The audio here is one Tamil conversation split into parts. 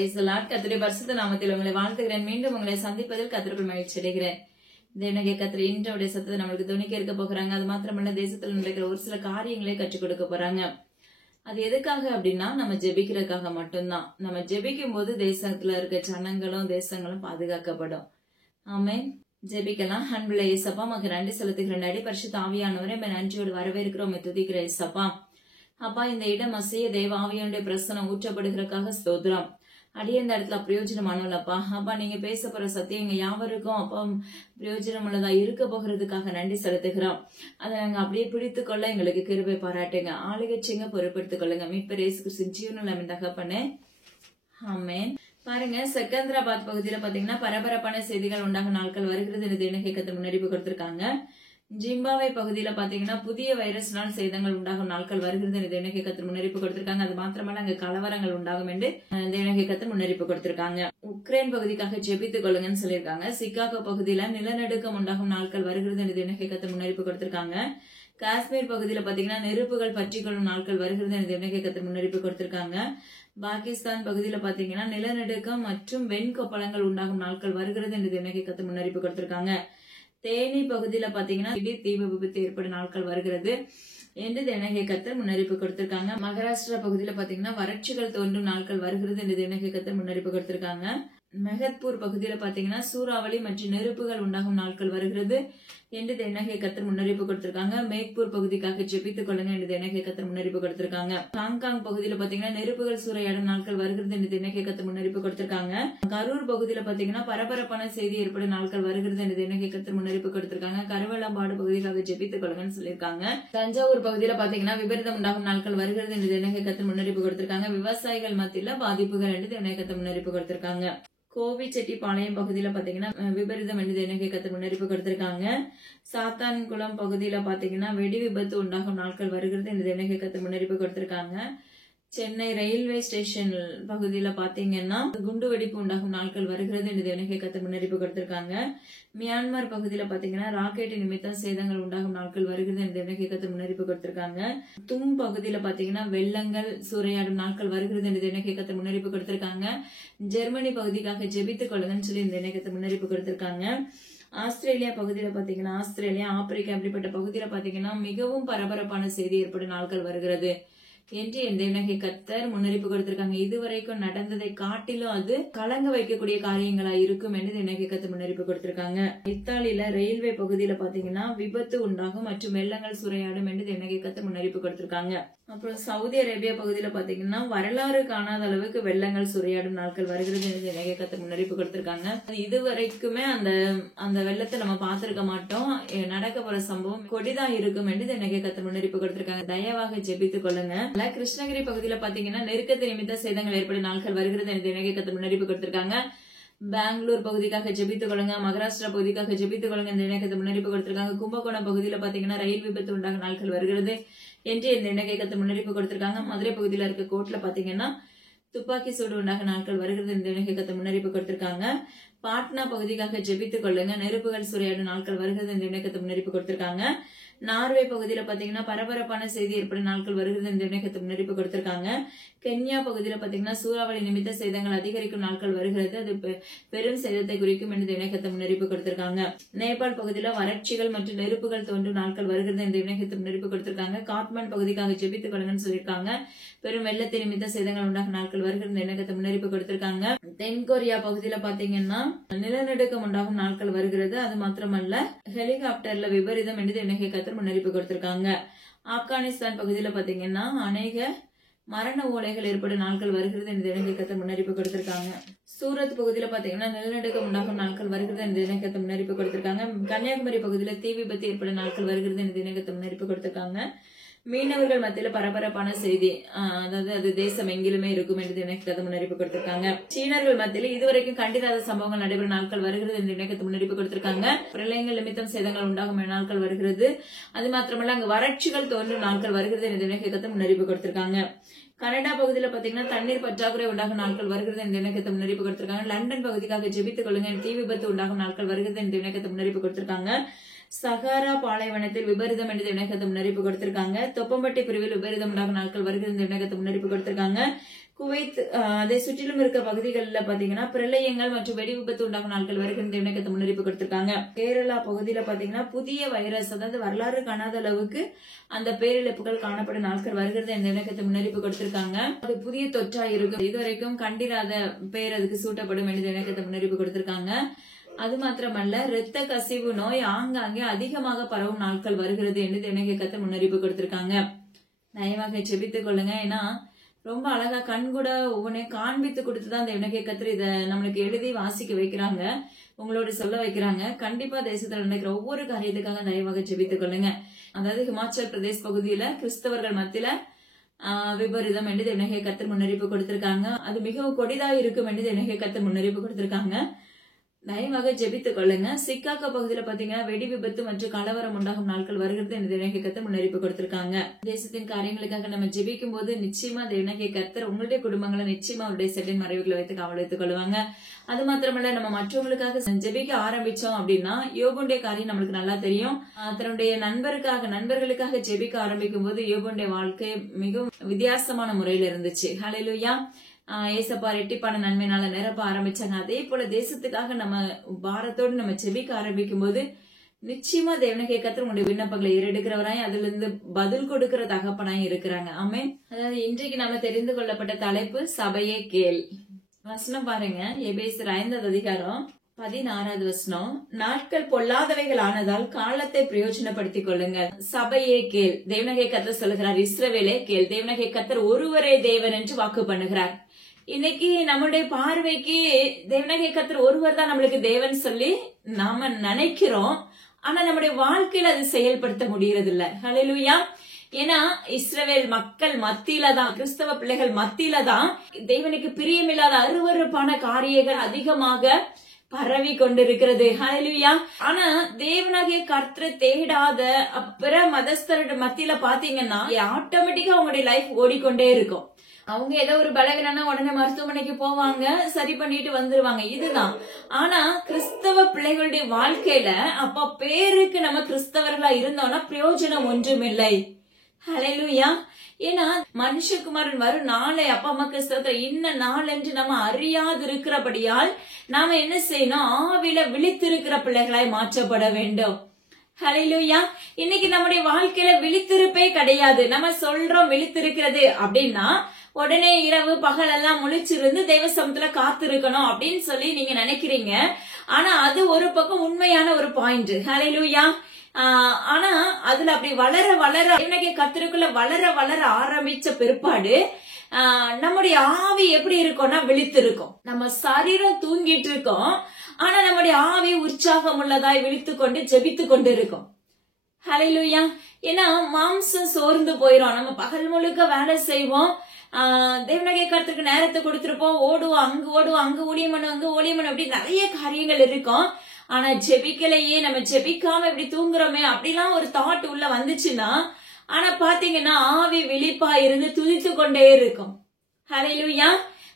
Praise the Lord. கர்த்தருடைய பரிசுத்த நாமத்தில் உங்களை வாழ்த்துகிறேன். மீண்டும் உங்களை சந்திப்பதில் கர்த்தருக்குள் மகிழ்ச்சி அடைகிறேன். தேவனாகிய கர்த்தர் இன்றைய சத்தத்தை நம்மளுக்கு துணிக்க இருக்க போகிறாங்க. அது மாத்திரமல்ல, தேசத்தில் நடக்கிற ஒரு சில காரியங்களை கற்றுக் கொடுக்க போறாங்க. அது எதுக்காக அப்படின்னா, நம்ம ஜெபிக்கிறதுக்காக மட்டும்தான். நம்ம ஜெபிக்கும் போது தேசத்துல இருக்க ஜனங்களும் தேசங்களும் பாதுகாக்கப்படும். ஆமென். ஜெபிக்கலாம். அன்புள்ள இயேசப்பா, உமக்கு நன்றி செலுத்துகிறேன். அடி பரிசுத்த ஆவியானவரே, நன்றியோடு வரவேற்கிறோம், துதிக்கிற இயேசப்பா. அப்பா, இந்த இடம் அசைய தேவ ஆவியானுடைய பிரசனம் ஊற்றப்படுகிறதுக்காக ஸ்தோத்திரம். அடியே இந்த இடத்துல பிரயோஜனமானவளப்பா. அப்பா, நீங்க பேச போற சத்தியங்க யாவருக்கும் அப்பா பிரயோஜனம் உள்ளதா இருக்க போகிறதுக்காக நன்றி செலுத்துகிறோம். அதை நாங்க அப்படியே பிடித்து கொள்ள எங்களுக்கு கிருபை பாராட்டுங்க. ஆளுகச்சிங்க பொறுப்பெடுத்துக் கொள்ளுங்க. மீட்பர் இயேசு கிறிஸ்துவின் ஜீவனுள்ள தகப்பனே, ஆமென். பாருங்க, செகந்திராபாத் பகுதியில பாத்தீங்கன்னா பரபரப்பான செய்திகள் உண்டாக நாட்கள் வருகிறது என்று தேவனாகிய முன்னறிப்பு கொடுத்திருக்காங்க. ஜிம்பாவே பகுதியில பாத்தீங்கன்னா புதிய வைரஸ்னால் சேதங்கள் உண்டாகும் நாட்கள் வருகிறது என்று தேவனாகிய முன்னறிப்பு கொடுத்திருக்காங்க. அது மாத்திரமல்ல, அங்க கலவரங்கள் உண்டாகும் என்று தேவனாகிய முன்னறிப்பு கொடுத்திருக்காங்க. உக்ரைன் பகுதிக்காக ஜெபித்துக் கொள்ளுங்கன்னு சொல்லியிருக்காங்க. சிகாகோ பகுதியில நிலநடுக்கம் உண்டாகும் நாட்கள் வருகிறது என்று தேவனாகிய முன்னறிப்பு கொடுத்திருக்காங்க. காஷ்மீர் பகுதியில பாத்தீங்கன்னா நெருப்புகள் பற்றிக்கொள்ளும் நாட்கள் வருகிறது என்று தேவனாகிய முன்னறிப்பு கொடுத்திருக்காங்க. பாகிஸ்தான் பகுதியில பாத்தீங்கன்னா நிலநடுக்கம் மற்றும் வெண்கொப்பளங்கள் உண்டாகும் நாட்கள் வருகிறது என்று தேவனாகிய முன்னறிப்பு கொடுத்திருக்காங்க. தேனி பகுதியில பாத்தீங்கன்னா திடீர் தீ விபத்து ஏற்படும் நாட்கள் வருகிறது என்று தேவனாகிய முன்னறிப்பு கொடுத்திருக்காங்க. மகாராஷ்டிரா பகுதியில பாத்தீங்கன்னா வறட்சிகள் தோன்றும் நாட்கள் வருகிறது என்று தேவனாகிய முன்னறிப்பு கொடுத்திருக்காங்க. மெஹத்பூர் பகுதியில பாத்தீங்கன்னா சூறாவளி மற்றும் நெருப்புகள் உண்டாகும் நாட்கள் வருகிறது என்று தேவனாகிய முன்னறிப்பு கொடுத்திருக்காங்க. மேக்பூர் பகுதிக்காக ஜெபித்துக் கொள்ளுங்க என்று தேவனாகிய முன்னறிப்பு கொடுத்திருக்காங்க. ஹாங்காங் பகுதியில பாத்தீங்கன்னா நெருப்புகள் சூறையாடும் நாட்கள் வருகிறது என்று தேவனாகிய முன்னறிப்பு கொடுத்திருக்காங்க. கரூர் பகுதியில பாத்தீங்கன்னா பரபரப்பான செய்தி ஏற்படும் நாட்கள் வருகிறது என்று தேவனாகிய முன்னறிப்பு கொடுத்திருக்காங்க. கருவலம்பாடு பகுதிக்காக ஜெபித்துக் கொள்ளுங்கன்னு சொல்லியிருக்காங்க. தஞ்சாவூர் பகுதியில பாத்தீங்கன்னா விபரீதம் உண்டாகும் நாட்கள் வருகிறது என்று தேவனாகிய முன்னறிப்பு கொடுத்திருக்காங்க. விவசாயிகள் மத்தியில பாதிப்புகள் என்று தேவனாகிய முன்னறிப்பு கொடுத்திருக்காங்க. கோவிச்செட்டிப்பாளையம் பகுதியில பாத்தீங்கன்னா விபரீதம் என்று தேவனாகிய முன்னறிப்பு கொடுத்திருக்காங்க. சாத்தான்குளம் பகுதியில பாத்தீங்கன்னா வெடி விபத்து உண்டாகும் நாட்கள் வருகிறது என்று தேவனாகிய முன்னறிப்பு கொடுத்திருக்காங்க. சென்னை ரயில்வே ஸ்டேஷன் பகுதியில பாத்தீங்கன்னா குண்டு வெடிப்பு உண்டாகும் நாட்கள் வருகிறது என்று தேவனாகிய முன்னறிப்பு கொடுத்திருக்காங்க. மியான்மர் பகுதியில பாத்தீங்கன்னா ராக்கெட் நிமித்தம் சேதங்கள் உண்டாகும் நாட்கள் வருகிறது என்று தேவனாகிய முன்னறிப்பு கொடுத்திருக்காங்க. தும் பகுதியில பாத்தீங்கன்னா வெள்ளங்கள் சூறையாடும் நாட்கள் வருகிறது என்று தேவனாகிய முன்னறிப்பு கொடுத்திருக்காங்க. ஜெர்மனி பகுதிக்காக ஜெபித்துக் கொள்ளுங்கன்னு சொல்லி தேவனாகிய முன்னறிப்பு கொடுத்திருக்காங்க. ஆஸ்திரேலியா பகுதியில பாத்தீங்கன்னா ஆஸ்திரேலியா, ஆப்பிரிக்கா அப்படிப்பட்ட பகுதியில பாத்தீங்கன்னா மிகவும் பரபரப்பான செய்தி ஏற்படும் நாட்கள் வருகிறது என்று என் தேவனாகிய முன்னறிப்பு கொடுத்திருக்காங்க. இதுவரைக்கும் நடந்ததை காட்டிலும் அது கலங்க வைக்கக்கூடிய காரியங்களா இருக்கும் என்று தேவனாகிய முன்னறிப்பு கொடுத்திருக்காங்க. இத்தாலியில ரயில்வே பகுதியில பாத்தீங்கன்னா விபத்து உண்டாகும் மற்றும் வெள்ளங்கள் சூறையாடும் என்று தேவனாகிய முன்னறிப்பு கொடுத்திருக்காங்க. அப்புறம் சவுதி அரேபியா பகுதியில பாத்தீங்கன்னா வரலாறு காணாத அளவுக்கு வெள்ளங்கள் சூறையாடும் நாட்கள் வருகிறது என்று தேவனாகிய முன்னறிப்பு கொடுத்திருக்காங்க. இதுவரைக்குமே அந்த வெள்ளத்தை நம்ம பார்த்திருக்க மாட்டோம். நடக்க போற சம்பவம் கொடிதான் இருக்கும் என்று தேவனாகிய முன்னறிப்பு கொடுத்திருக்காங்க. தயவாக ஜெபித்துக் கொள்ளுங்க. கிருஷ்ணகிரி பகுதியில பாத்தீங்கன்னா நெருக்கத்தை நிமித்த சேதங்கள் ஏற்படும் நாட்கள் வருகிறது என்று தேவனாகிய முன்னறிப்பு கொடுத்திருக்காங்க. பெங்களூர் பகுதிக்காக ஜெபித்துக் கொள்ளுங்க. மகாராஷ்டிரா பகுதிக்காக ஜெபித்துக் கொள்ளுங்க என்று தேவனாகிய முன்னறிப்பு கொடுத்திருக்காங்க. கும்பகோணம் பகுதியில பாத்தீங்கன்னா ரயில் விபத்து உண்டாக நாட்கள் வருகிறது என்று தேவனாகிய முன்னறிப்பு கொடுத்திருக்காங்க. மதுரை பகுதியில இருக்க கோர்ட்ல பாத்தீங்கன்னா துப்பாக்கி சூடு உண்டாக நாட்கள் வருகிறது என்று தேவனாகிய முன்னறிப்பு கொடுத்திருக்காங்க. பாட்னா பகுதிக்காக ஜெபித்துக் கொள்ளுங்க. நெருப்புகள் சூறையாடும் நாட்கள் வருகிறது என்று தேவனாகிய முன்னறிப்பு கொடுத்திருக்காங்க. நார்வே பகுதியில பாத்தீங்கன்னா பரபரப்பான செய்தி ஏற்படும் நாட்கள் வருகிறது என்று தேவனாகிய முன்னறிப்பு கொடுத்திருக்காங்க. கென்யா பகுதியில பாத்தீங்கன்னா சூறாவளி நிமித்த சேதங்கள் அதிகரிக்கும் நாட்கள் வருகிறது, அது பெரும் சேதத்தை குறிக்கும் என்று தேவனாகிய முன்னறிப்பு கொடுத்திருக்காங்க. நேபாள் பகுதியில வறட்சிகள் மற்றும் நெருப்புகள் தோன்றும் நாட்கள் வருகிறது என்று தேவனாகிய முன்னறிப்பு கொடுத்திருக்காங்க. காட்மாண்ட் பகுதிக்காக ஜெபித்துக் கொள்ளுங்கன்னு சொல்லியிருக்காங்க. பெரும் வெள்ளத்தை நிமித்த சேதங்கள் உண்டாக நாட்கள் வருகிறது தேவனாகிய முன்னறிப்பு கொடுத்திருக்காங்க. தென்கொரியா பகுதியில பாத்தீங்கன்னா நிலநடுக்கம் உண்டாகும் நாட்கள் வருகிறது. அது மாத்திரமல்ல, ஹெலிகாப்டர்ல விபரீதம் என்று தேவனாகிய முன்னறிப்பு கொடுத்திருக்காங்க. ஆப்கானிஸ்தான் பகுதியில பாத்தீங்கன்னா அநேக மரண ஓலைகள் ஏற்படும் நாட்கள் வருகிறது என்று தேவனாகிய முன்னறிப்பு கொடுத்திருக்காங்க. சூரத் பகுதியில பாத்தீங்கன்னா நிலநடுக்கம் உண்டாகும் நாட்கள் வருகிறது என்று தேவனாகிய முன்னறிப்பு கொடுத்திருக்காங்க. கன்னியாகுமரி பகுதியில தீ விபத்து ஏற்படும் நாட்கள் வருகிறது என்று தேவனாகிய முன்னறிப்பு கொடுத்திருக்காங்க. மீனவர்கள் மத்தியில பரபரப்பான செய்தி, அதாவது அது தேசம் எங்கிலுமே இருக்கும் என்று தேவனாகிய முன்னறிப்பு கொடுத்திருக்காங்க. சீனர்கள் மத்தியில இதுவரைக்கும் கண்டிராத சம்பவங்கள் நடைபெறும் நாட்கள் வருகிறது என்று தேவனாகிய முன்னறிப்பு கொடுத்திருக்காங்க. பிரளயங்கள் நிமித்தம் சேதங்கள் உண்டாகும் நாட்கள் வருகிறது. அது மாத்திரமல்ல, அங்கு வறட்சிகள் தோன்றும் நாட்கள் வருகிறது என்று தேவனாகிய முன்னறிப்பு கொடுத்திருக்காங்க. கனடா பகுதியில பாத்தீங்கன்னா தண்ணீர் பற்றாக்குறை உண்டாகும் நாட்கள் வருகிறது என்று தேவனாகிய முன்னறிப்பு கொடுத்திருக்காங்க. லண்டன் பகுதிக்காக ஜெபித்துக் கொள்ளுங்க. தீ விபத்து உண்டாகும் நாட்கள் வருகிறது என்று தேவனாகிய முன்னறிப்பு கொடுத்திருக்காங்க. சகாரா பாலைவனத்தில் விபரீதம் என்று விண்ணகத்தை முன்னறிப்பு கொடுத்திருக்காங்க. தொப்பம்பட்டி பிரிவில் விபரீதம் உண்டாகும் நாட்கள் வருகிறது விண்ணகத்தை முன்னறிப்பு கொடுத்திருக்காங்க. குவைத் அதை சுற்றிலும் இருக்கிற பகுதிகளில் பாத்தீங்கன்னா பிரளயங்கள் மற்றும் வெடி விபத்து உண்டாகும் நாட்கள் வருகின்ற விண்ணகத்தை முன்னறிப்பு கொடுத்திருக்காங்க. கேரளா பகுதியில பாத்தீங்கன்னா புதிய வைரஸ், அதாவது வரலாறு காணாத அளவுக்கு அந்த பேரிழப்புகள் காணப்படும் நாட்கள் வருகிறது இந்த விண்ணகத்தை முன்னறிப்பு கொடுத்திருக்காங்க. அது புதிய தொற்றா இருக்கும், இதுவரைக்கும் கண்டிராத பேர் அதுக்கு சூட்டப்படும் என்று விண்ணகத்தை முன்னறிப்பு கொடுத்திருக்காங்க. அது மாத்திரமல்ல, இரத்த கசிவு நோய் ஆங்காங்கே அதிகமாக பரவும் நாட்கள் வருகிறது என்று தினகத்தை முன்னறிப்பு கொடுத்திருக்காங்க. நயமாக செபித்துக் கொள்ளுங்க. ஏன்னா ரொம்ப அழகா கண்கூட ஒவ்வொன்றையும் காண்பித்து கொடுத்துதான் இந்த வினகேக்கத்தில் இதை நம்மளுக்கு எழுதி வாசிக்க வைக்கிறாங்க, உங்களோட சொல்ல வைக்கிறாங்க. கண்டிப்பா தேசத்துல நடக்கிற ஒவ்வொரு காரியத்துக்காக தயவாக செபித்துக் கொள்ளுங்க. அதாவது ஹிமாச்சல் பிரதேஷ் பகுதியில கிறிஸ்தவர்கள் மத்தியில விபரீதம் என்று வினகேக்கத்தில் முன்னறிப்பு கொடுத்திருக்காங்க. அது மிகவும் கொடிதா இருக்கும் என்று வினகேக்கத்தில் முன்னறிப்பு கொடுத்திருக்காங்க. தயவாக ஜெபித்துக் கொள்ளுங்க. சிக்காகோ பகுதியில பாத்தீங்கன்னா வெடி விபத்து மற்றும் கலவரம் உண்டாகும் நாட்கள் வருகிறது என்று தேவனகத்தை முன்னறிப்பு கொடுத்திருக்காங்க. தேசத்தின் காரியங்களுக்காக நம்ம ஜெபிக்கும் போது நிச்சயமா தேவனகை கர்த்தர் உங்களுடைய குடும்பங்களை நிச்சயமா அவருடைய செட்டின் மறைவுகளை வைத்து காவல் வைத்துக் கொள்வாங்க. அது மாத்திரமல்ல, நம்ம மற்றவங்களுக்காக ஜெபிக்க ஆரம்பிச்சோம் அப்படின்னா யோபுடைய காரியம் நம்மளுக்கு நல்லா தெரியும். தன்னுடைய நண்பர்களுக்காக ஜெபிக்க ஆரம்பிக்கும் போது யோபுடைய வாழ்க்கை மிகவும் வித்தியாசமான முறையில இருந்துச்சு. ஹல்லேலூயா. ஏசப்பா ரெட்டிப்பான நன்மையினால நிரப்ப ஆரம்பிச்சாங்க. அதே போல தேசத்துக்காக நம்ம பாரத்தோடு நம்ம செபிக்க ஆரம்பிக்கும் போது நிச்சயமா தேவனகை கர்த்தர் உங்களுடைய விண்ணப்பங்களை ஏறெடுக்கிறவராய் அதுல இருந்து பதில் கொடுக்கிற தகப்பனாய் இருக்கிறாங்க. ஆமென். அதாவது இன்றைக்கு நம்ம தெரிந்து கொள்ளப்பட்ட தலைப்பு சபையே கேள். வசனம் பாருங்க, எபேசியர் 5வது அதிகாரம் 16வது வசனம். நாட்கள் பொல்லாதவைகள் ஆனதால் காலத்தை பிரயோஜனப்படுத்திக் கொள்ளுங்கள். சபையே கேள். தேவனகை கர்த்தர் சொல்லுகிறார், இஸ்ரவேலே கேள். தேவனகை கர்த்தர் ஒருவரே தேவன் என்று வாக்கு பண்ணுகிறார். இன்னைக்கு நம்மளுடைய பார்வைக்கு தேவனகை கர்த்தர் ஒருவர் தான் நம்மளுக்கு தேவன் சொல்லி நாம நினைக்கிறோம். ஆனா நம்முடைய வாழ்க்கையில அது செயல்படுத்த முடியறது இல்ல. ஹல்லேலூயா. ஏன்னா இஸ்ரவேல் மக்கள் மத்தியில தான், கிறிஸ்தவ பிள்ளைகள் மத்தியில தான் தேவனுக்கு பிரியமில்லாத அருவருப்பான காரியங்கள் அதிகமாக பரவி கொண்டிருக்கிறது. ஹல்லேலூயா. ஆனா தேவனாகிய கர்த்தரை தேடாத பிற மதஸ்தரோட மத்தியில பாத்தீங்கன்னா ஆட்டோமேட்டிக்கா அவங்களுடைய லைஃப் ஓடிக்கொண்டே இருக்கும். அவங்க ஏதோ ஒரு பலவீனம்னா உடனே மருத்துவமனைக்கு போவாங்க, சரி பண்ணிட்டு வந்துருவாங்க, இதுதான். ஆனா கிறிஸ்தவ பிள்ளைகளுடைய வாழ்க்கையில அப்ப பேருக்கு நம்ம கிறிஸ்தவர்களா இருந்தோம்னா பிரயோஜனம் ஒன்றுமில்லை. ஹல்லேலூயா. ஏன்னா மனுஷகுமாரன் வரும் நாளை அப்பா அம்மா கிறிஸ்தவத்தை இன்ன நாள் என்று நம்ம அறியாது இருக்கிறபடியால் நாம என்ன செய்யணும், ஆவில விழித்திருக்கிற பிள்ளைகளாய் மாற்றப்பட வேண்டும். ஹல்லேலூயா. இன்னைக்கு நம்முடைய வாழ்க்கையில விழித்திருப்பே கிடையாது. நம்ம சொல்றோம் விழித்திருக்கிறது அப்படின்னா உடனே இரவு பகல் எல்லாம் முழிச்சிருந்து தேவ சமூகத்துல காத்திருக்கணும் அப்படின்னு சொல்லி நீங்க நினைக்கிறீங்க. ஆனா அது ஒரு பக்கம் உண்மையான ஒரு பாயிண்ட். ஹல்லேலூயா. ஆனா அதுல அப்படி வளர தேவனாகிய கர்த்தருக்குள்ள வளர ஆரம்பிச்ச பிற்பாடு நம்முடைய ஆவி எப்படி இருக்கும்னா விழித்திருக்கும். நம்ம சரீரம் தூங்கிட்டு இருக்கோம், ஆனா நம்முடைய ஆவி உற்சாகம் உள்ளதாய் விழித்து கொண்டு ஜெபித்து கொண்டு இருக்கும். ஹல்லேலூயா. ஏன்னா மாம்சம் சோர்ந்து போயிரும். நம்ம பகல் முழுக்க வேலை செய்வோம், தேவனாகிய கர்த்தருக்கு நேரத்தை கொடுத்திருப்போம், ஓடுவோம், அங்க ஊழியம் பண்ணும் அப்படி நிறைய காரியங்கள் இருக்கும். ஆனா ஜெபிக்கலையே, நம்ம ஜெபிக்காம இப்படி தூங்குறோமே அப்படிலாம் ஒரு தாட் உள்ள வந்துச்சுன்னா, ஆனா பாத்தீங்கன்னா ஆவி விழிப்பா இருந்து துதித்து கொண்டே இருக்கும். ஹல்லேலூயா.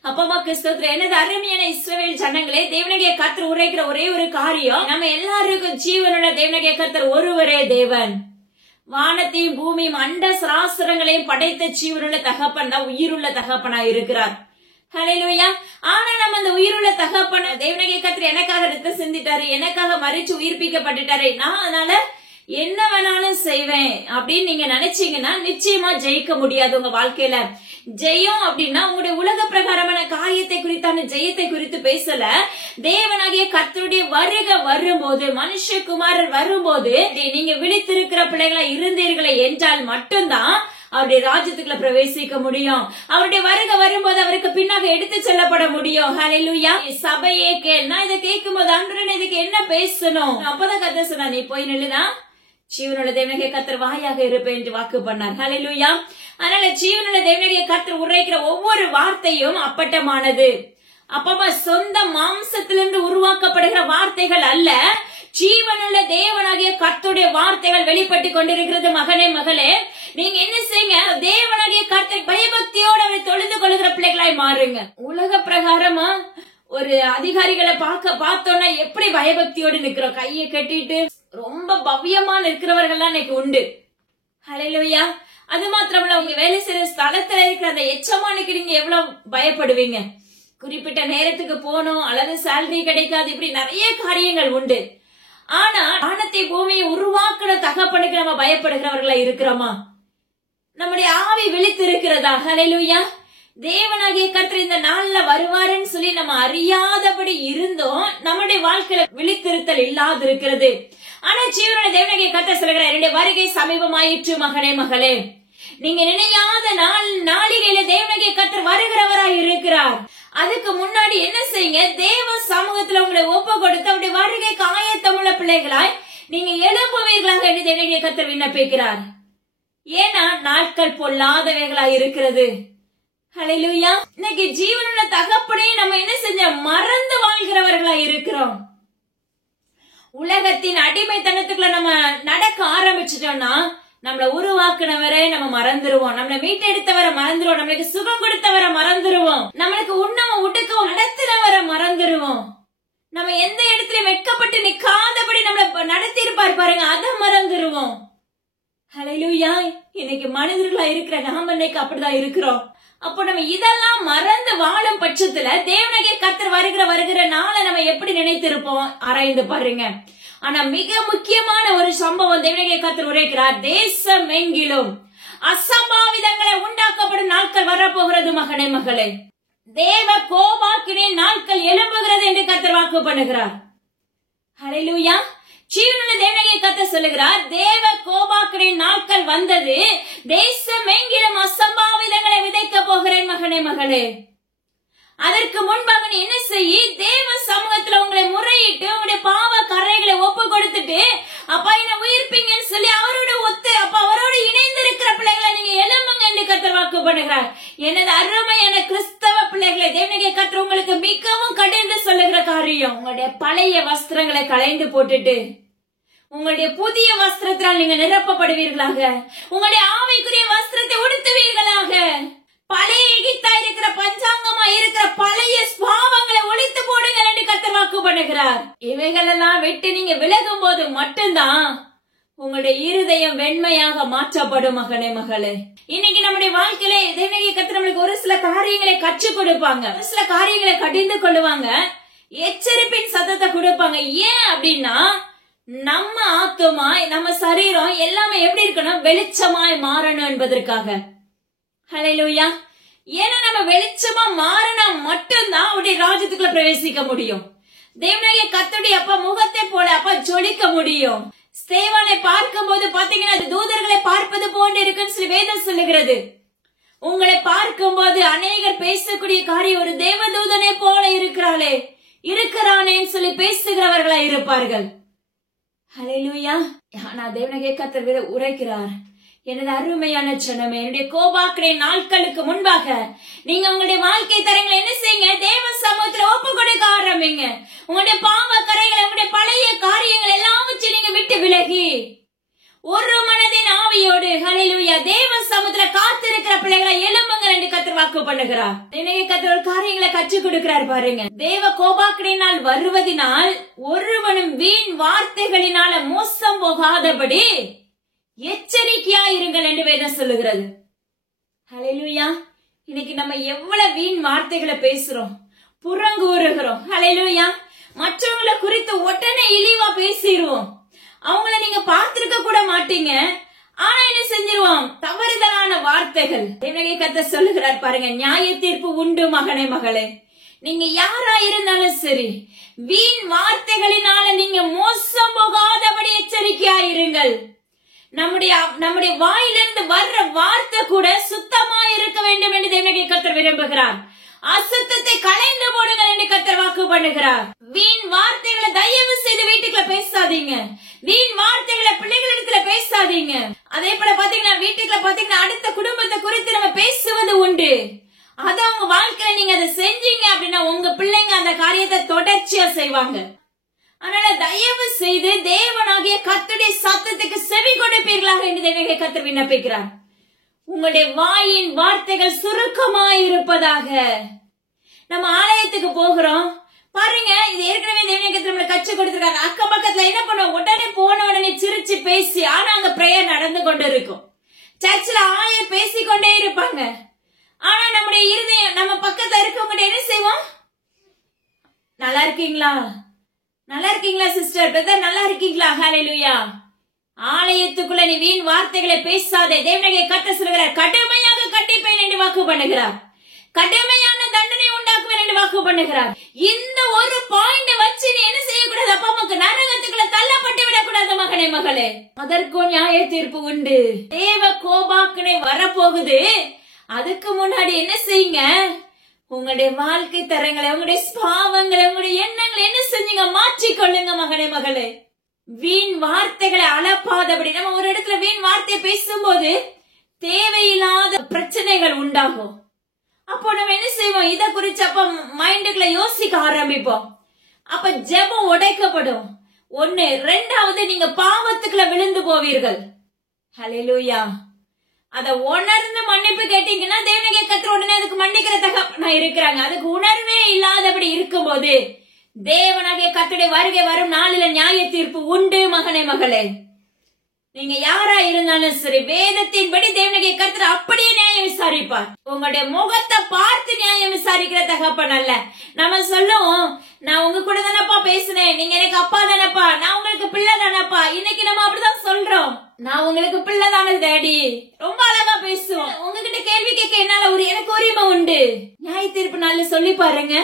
அப்பமா கிறிஸ்தவத்துல என்னது அருமையான இஸ்ரவேல் ஜனங்களே, தேவனாகிய கர்த்தர் உரைக்கிற ஒரே ஒரு காரியம், நம்ம எல்லாருக்கும் ஜீவனுள்ள தேவனாகிய கர்த்தர் ஒருவரே தேவன். வானத்தையும் பூமியும் அண்ட சராசரங்களையும் படைத்த ஜீவனுள்ள தகப்பன் தான் உயிருள்ள தகப்பனா இருக்கிறார். ஹல்லேலூயா. ஆனா நம்ம அந்த உயிருள்ள தகப்பன் தேவனாகிய கர்த்தர் எனக்காக ரத்தம் சிந்திட்டாரு, எனக்காக மரிச்சு உயிர்ப்பிக்கப்பட்டுட்டாரு, நான் அதனால என்ன வேணாலும் செய்வேன் அப்படின்னு நீங்க நினைச்சீங்கன்னா நிச்சயமா ஜெயிக்க முடியாது உங்க வாழ்க்கையில. ஜெயம் அப்படின்னா உங்களுடைய உலக பிரகாரமான காரியத்தை குறித்தான ஜெயத்தை குறித்து பேசல. தேவனாகிய கர்த்தருடைய வருகை வரும்போது, மனுஷகுமாரர் வரும்போது நீங்க விழித்திருக்கிற பிள்ளைகளா இருந்தீர்களே என்றால் மட்டும்தான் அவருடைய ராஜ்யத்துக்குள்ள பிரவேசிக்க முடியும். அவருடைய வருகை வரும்போது அவருக்கு பின்னாக எடுத்து செல்லப்பட முடியும். ஹல்லேலூயா. சபையே கேள். நான் இதை கேட்கும் போது ஆண்டவரே இதுக்கு என்ன பேசணும், அப்பதான் கர்த்தர் சொன்னா, நீ போய் நில்லுதான் ஜீவனுள்ள தேவனாகிய கர்த்தர் வாயாக இருப்பேன் என்று வாக்கு பண்ணார். ஹல்லேலூயா. அதனால ஜீவனுள்ள தேவனாகிய கர்த்தர் உரைக்கிற ஒவ்வொரு வார்த்தையும் அப்பட்டமானது. அப்பமா சொந்த மாம்சத்திலிருந்து உருவாக்கப்படுகிற வார்த்தைகள் அல்ல, ஜீவனுள்ள தேவனாகிய கர்த்தருடைய வார்த்தைகள் வெளிப்பட்டு கொண்டிருக்கிறது. மகனே மகளே, நீங்க என்ன செய்யுங்க, தேவனாகிய கர்த்தர் பயபக்தியோடு அவரை தொழுது கொள்ளுகிற பிள்ளைகளாய் மாறுங்க. உலக பிரகாரமா ஒரு அதிகாரிகளை பார்த்தோம்னா எப்படி பயபக்தியோடு நிக்கிறோம், கையை கட்டிட்டு ரொம்ப பவ்யமா நிற்கிறவர்கள் இன்னைக்கு உண்டு. ஹல்லேலூயா. அது மாத்திரமல்ல, உங்க வேலை செய்யற ஸ்தலத்துல இருக்கிற அந்த எச்சமானுக்கு நீங்க எவ்வளவு பயப்படுவீங்க. குறிப்பிட்ட நேரத்துக்கு போனோம் அல்லது சேலரி கிடைக்காது, இப்படி நிறைய காரியங்கள் உண்டு. ஆனா வானத்தை பூமியை உருவாக்குற தகப்பனுக்கு நம்ம பயப்படுகிறவர்களா இருக்கிறோமா? நம்முடைய ஆவி விழித்து இருக்கிறதா? ஹல்லேலூயா. தேவனாகிய கர்த்தர் இந்த நாள்ல வருவாருன்னு சொல்லி நம்ம அறியாதபடி இருந்தோம். நம்முடைய வாழ்க்கையில விழித்திருத்தல் இல்லாது இருக்கிறது. ஆனா ஜீவனுடைய தேவனாகிய கர்த்தர் சொல்கிறார், என்னுடைய வருகை சமீபமாயிற்று மகனே மகளே. நீங்க நினையாத நாளிகையில தேவனாகிய கர்த்தர் வருகிறவராய் இருக்கிறார். அதுக்கு முன்னாடி என்ன செய்யுங்க? தேவ சமூகத்துல உங்களை ஒப்பு கொடுத்து அவருடைய வருகைக்கு ஆயத்தமுள்ள பிள்ளைகளாய் நீங்க எழுப்புவீர்களாக என்று தேவனாகிய கர்த்தர் விண்ணப்பிக்கிறார். ஏன்னா நாட்கள் பொல்லாதவைகளாய் இருக்கிறது. ஹல்லேலூயா. இன்னைக்கு ஜீவனுள்ள தகப்பனே நம்ம என்ன செஞ்ச மறந்து வாழ்கிறவர்களா இருக்கிறோம். உலகத்தின் அடிமைத்தனத்துக்குள்ள நம்ம நடக்க ஆரம்பிச்சிட்டோம்னா நம்மள உருவாக்குனவரை நம்ம மறந்துருவோம், நம்மள மீட்டெடுத்தவரை மறந்துருவோம், நம்மளுக்கு சுகம் கொடுத்தவரை மறந்துருவோம், நம்மளுக்கு உண்ணவும் உடுக்கவும் நடத்துறவரை மறந்துருவோம். நம்ம எந்த இடத்துலயும் வெட்கப்பட்டு நிக்காதபடி நம்மள நடத்தி இருப்பார் பாருங்க, அதை மறந்துருவோம். ஹல்லேலூயா. இன்னைக்கு மனிதர்களா இருக்கிற நாம இன்னைக்கு அப்படிதான் இருக்கிறோம். அப்போ நம்ம இதெல்லாம் மறந்து வாழும் பட்சத்துல தேவனாகிய கர்த்தர் வருகிற நாளை நம்ம எப்படி நினைத்திருப்போம்? ஆராய்ந்து பாருங்க. ஆனா மிக முக்கியமான ஒரு சம்பவம் தேவனாகிய கர்த்தர் உரைக்கிறார். தேசம் எங்கிலும் அசம்பாவிதங்களை உண்டாக்கப்படும் நாட்கள் வரப்போகிறது மகனே மகளே. தேவ கோபாக்கினே நாட்கள் எழும்புகிறது என்று கர்த்தர் வாக்கு பண்ணுகிறார். ஹல்லேலூயா. ஜீவனுள்ள தேவனாகிய கர்த்தர் சொல்லுகிறார், தேவ கோபாக்கினே நாட்கள் வந்தது, தேசம் எங்கிலும் அசம்பாவிதங்களை விதைக்க போகிறேன் மகனே மகளே. அதற்கு முன்பாக நீ என்ன செய்ய? தேவ சமூகத்துல உங்களை முறையிட்டு உங்களுடைய பாவ கரைகளை ஒப்பு கொடுத்துட்டு, அப்பா என்ன உயிர்ப்பீங்கன்னு சொல்லி அவரோட அவரோட இணைந்து இருக்கிற பிள்ளைகளை நீங்க எழும்புங்க என்று கர்த்தர் வாக்கு பண்ணுகிறார். எனது அருமையான கிறிஸ்தவ பிள்ளைகளை தேவனாகிய கர்த்தர் உங்களுக்கு மிகவும் கடிந்து சொல்லுகிற காரியம், உங்களுடைய பழைய வஸ்திரங்களை களைந்து போட்டுட்டு உங்களுடைய புதிய வஸ்திரத்தால் நீங்க நிரப்பப்படுவீர்களாக. உங்களுடைய ஆவிக்குரிய வஸ்திரத்தை உடுத்துவீர்களாக. பழைய எகிப்தா இருக்கிற பஞ்சாங்கமா இருக்கிற பழைய பாவங்களை ஒழித்து போடுங்கள் என்று கர்த்தர் வாக்கு பண்ணுகிறார். இவைகள் எல்லாம் விட்டு நீங்க விலகும் போது மட்டும்தான் உங்களுடைய இருதயம் வெண்மையாக மாற்றப்படும் மகனே மகளே. இன்னைக்கு நம்முடைய வாழ்க்கையில தேவனாகிய கர்த்தர் நம்மளுக்கு ஒரு சில காரியங்களை கற்றுக் கொடுப்பாங்க, ஒரு சில காரியங்களை கடிந்து கொள்ளுவாங்க, எச்சரிப்பின் சத்தத்தை கொடுப்பாங்க. ஏன் அப்படின்னா நம்ம ஆத்துமாய் நம்ம சரீரம் எல்லாமே எப்படி இருக்கணும்? வெளிச்சமாய் மாறணும் என்பதற்காக. ஹல்லேலூயா. ஏன்னா நம்ம வெளிச்சமா மாறினா மட்டும்தான் அவருடைய ராஜ்யத்துக்குள்ள பிரவேசிக்க முடியும். தேவனாகிய கர்த்தருடைய அப்பா முகத்தை போல அப்பா ஜொலிக்க முடியும். ஸ்தேவானை பார்க்கும் போது பாத்தீங்கன்னா தூதர்களை பார்ப்பது போன்று இருக்குன்னு சொல்லி வேதம் சொல்லுகிறது. உங்களை பார்க்கும் போது அநேகர் பேசக்கூடிய காரியம், ஒரு தேவதூதனை போல இருக்கிறானேன்னு சொல்லி பேசுகிறவர்களா இருப்பார்கள். ஹல்லேலூயா. ஆனா தேவனாகிய கர்த்தர் உரைக்கிறார், எனது அருமையான ஜனமே, என்னுடைய கோபாக்கிற நாட்களுக்கு முன்பாக நீங்க உங்களுடைய வாழ்க்கை தரங்களை என்ன செய்யுங்க? தேவ சமூகத்துல ஒப்பு கொடுக்க ஆரம்பிங்க. உங்களுடைய பாவ கரைகளை, உங்களுடைய பழைய காரியங்கள் எல்லாவற்றையும் நீங்க விட்டு விலகி ஒரு மனதின் ஆவியோடு ஹல்லேலூயா தேவ சமூகத்துல காத்திருக்கிற பிள்ளைகளை எழும்புங்க என்று கர்த்தர் வாக்கு பண்ணுகிறார். கர்த்தர் காரியங்களை கற்றுக் கொடுக்கிறார் பாருங்க. தேவ கோபாக்கினால் வருவதினால் ஒருவனும் வீண் வார்த்தைகளினால மோசம் போகாதபடி எச்சரிக்கையா இருங்கள் என்று வேதம் சொல்லுகிறது. ஹல்லேலூயா. இன்னைக்கு நம்ம எவ்வளவு வீண் வார்த்தைகளை பேசுறோம், புறங்கூறுகிறோம். ஹல்லேலூயா. மற்றவங்களை குறித்து உடனே இழிவா பேசிடுவோம். அவங்கள நீங்க பார்த்திருக்க கூட மாட்டீங்க, ஆனா என்ன செஞ்சிருவோம்? தவறுதலான வார்த்தைகள். தேவனாகிய கர்த்தர் சொல்லுகிறார் பாருங்க, நியாய தீர்ப்பு உண்டு மகனே மகளே. நீங்க யாரா இருந்தாலும் சரி, வீண் வார்த்தைகளினால நீங்க மோசம் போகாதபடி எச்சரிக்கையா இருங்கள். நம்முடைய வாயிலிருந்து வர்ற வார்த்தை கூட சுத்தமா இருக்க வேண்டும் என்று தேவனாகிய கர்த்தர் விரும்புகிறார். அசுத்தத்தை களைந்து போடுங்கள் என்று கர்த்தர் வாக்கு பண்ணுகிறார். வீண் வார்த்தைகளை தயவு செய்து வீட்டுக்குள்ள பேசாதீங்க. வீண் வார்த்தைகளை பிள்ளைகளிடத்துல பேசாதீங்க. அதே போல பாத்தீங்கன்னா வீட்டுக்குள்ள பாத்தீங்கன்னா அடுத்த குடும்பத்தை குறித்து நம்ம பேசுவது உண்டு. அத உங்க வாழ்க்கையில நீங்க அதை செஞ்சீங்க அப்படின்னா உங்க பிள்ளைங்க அந்த காரியத்தை தொடர்ச்சியா செய்வாங்க. அதனால தயவு செய்து தேவனாகிய கர்த்தருடைய சத்தத்துக்கு செவி கொடுப்பீர்களாக என்று தேவனாகிய கர்த்தர் விண்ணப்பிக்கிறார். உங்களுடைய வாயின் வார்த்தைகள் சுருக்கமாய் இருப்பதாக. நம்ம ஆலயத்துக்கு போகிறோம், பாருங்க, இது ஏற்கனவே தேவனியத்தை நம்மள கற்றுக் கொடுத்திருக்காங்க. அக்கம் பக்கத்துல என்ன பண்ணுவோம், உடனே போன உடனே சிரிச்சு பேசி, ஆனா அங்க பிரேயர் நடந்து கொண்டு இருக்கும். சர்ச்சில் ஆயர் பேசிக்கொண்டே இருப்பாங்க. ஆனா நம்முடைய இருதயம் நம்ம பக்கத்துல இருக்கவங்க என்ன செய்வோம், நல்லா இருக்கீங்களா, நல்லா இருக்கீங்களா சிஸ்டர், பிரதர் நல்லா இருக்கீங்களா, ஹல்லேலூயா. ஆலயத்துக்குள்ள நீ வீண் வார்த்தைகளை பேசாதே. தேவனுடைய கர்த்தர் சொல்கிறார், கடுமையாக கண்டிப்பேன் என்று வாக்கு பண்ணுகிறார், கடுமையான தண்டனை உண்டாக்குவேன் என்று வாக்கு பண்ணுகிறார். இந்த ஒரு பாயிண்ட் வச்சு நீ என்ன செய்யக்கூடாது, அப்பா அம்மாக்கு நரகத்துக்குள்ள தள்ளப்பட்டு விடக்கூடாது மகனே மகளே. அதற்கும் நியாய தீர்ப்பு உண்டு. தேவ கோபாக்கனை வரப்போகுது. அதுக்கு முன்னாடி என்ன செய்யுங்க, உங்களுடைய வாழ்க்கை தரங்களை, உங்களுடைய பாவங்களை, உங்களுடைய எண்ணங்களை என்ன செஞ்சீங்க, மாற்றிக்கொள்ளுங்க மகனே மகளே. வீண் வார்த்தைகளை அளப்பாதபடி. நம்ம ஒரு இடத்துல வீண் வார்த்தை பேசும்போது தேவையில்லாத பிரச்சனைகள் உண்டாகும். அப்போ நம்ம என்ன செய்வோம், இத குறிச்சு அப்ப மைண்டுக்குள்ள யோசிக்க ஆரம்பிப்போம். அப்ப ஜெபம் உடைக்கப்படும். ஒண்ணு. ரெண்டாவது, நீங்க பாவத்துக்குள்ள விழுந்து போவீர்கள். ஹல்லேலூயா. அத உணர்ந்து மன்னிப்பு கேட்டீங்கன்னா தேவனுடைய கர்த்தர் உடனே அதுக்கு மன்னிக்கிற தகப்பனா இருக்கிறாங்க. அதுக்கு உணர்வே இல்லாதபடி இருக்கும்போது தேவனாகிய கர்த்தருடைய வருகை வரும் நாளில நியாய தீர்ப்பு உண்டு மகனே மகளே. நீங்க யாரா இருந்தாலும் சரி, வேதத்தின்படி தேவனுடைய கர்த்தர் அப்படியே நியாயம் விசாரிப்பார். உங்களுடைய முகத்தை பார்த்து நியாயம் விசாரிக்கிற தகப்பன் அல்ல. நம்ம சொல்லுவோம், நான் உங்க கூட தானப்பா பேசுனேன், நீங்க எனக்கு அப்பா தானப்பா, நான் உங்களுக்கு பிள்ளை தானப்பா. இன்னைக்கு நம்ம அப்படிதான் சொல்றோம், நான் உங்களுக்கு பிள்ளை தானே டேடி. ரொம்ப அழகா பேசுவோம். உங்ககிட்ட கேள்வி கேட்க என்னால எனக்கு உரிமை உண்டு. நியாய தீர்ப்பு நாள் சொல்லி பாருங்க.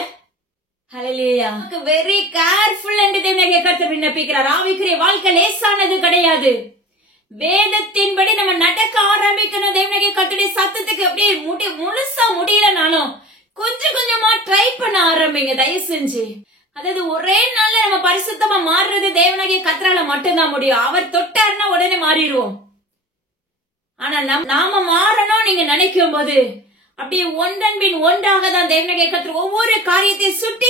ஹல்லேலூயா. வெரி கேர்ஃபுல் என்று தேவனுடைய கர்த்தர் விண்ணப்பிக்கிறார். ஆவிக்குரிய வாழ்க்கை லேசானது கிடையாது. வேதத்தின்படி நம்ம நடக்க ஆரம்பிக்கணும். தேவனுடைய கர்த்தருடைய சத்தத்துக்கு அப்படியே முழுசா முடியலனாலும் கொஞ்சம் கொஞ்சமா ட்ரை பண்ண ஆரம்பிங்க தயவு செஞ்சு. அதாவது ஒரே நாள்ல நம்ம பரிசுத்தமா மாறுறது தேவனுடைய கர்த்தரால மட்டும்தான் முடியும். அவர் தொட்டாருன்னா உடனே மாறிடுவோம். ஆனா நாம மாறணும் நீங்க நினைக்கும் போது அப்படியே ஒன்றன் பின் ஒன்றாக தான் தேவனுடைய கர்த்தர் ஒவ்வொரு காரியத்தையும் சுட்டி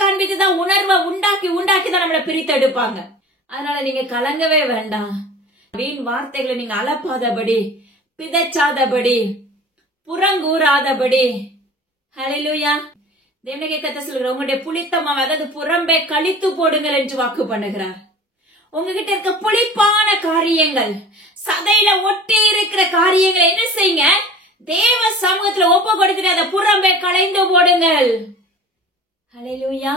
காண்பித்து தான் உணர்வை உண்டாக்கி தான் நம்மளை பிரித்தெடுப்பாங்க. அதனால நீங்க கலங்கவே வேண்டாம். வீண் வார்த்தைகளை நீங்க அளப்பாதபடி, பிதச்சாதபடி, புறங்கூறாதபடி. ஹல்லேலூயா. தேவனுடைய கர்த்தர் சொல்கிறார், உங்களுடைய புளித்தமாவை, அதாவது புறம்பே கழித்து போடுங்கள் என்று வாக்கு பண்ணுகிறார். உங்ககிட்ட இருக்க புளிப்பான காரியங்கள், சதையில ஒட்டி இருக்கிற காரியங்களை என்ன செய்யுங்க, தேவ சமூகத்துல ஒப்பு கொடுத்துட்டு அதை புறம்பே களைந்து போடுங்கள். ஹல்லேலூயா.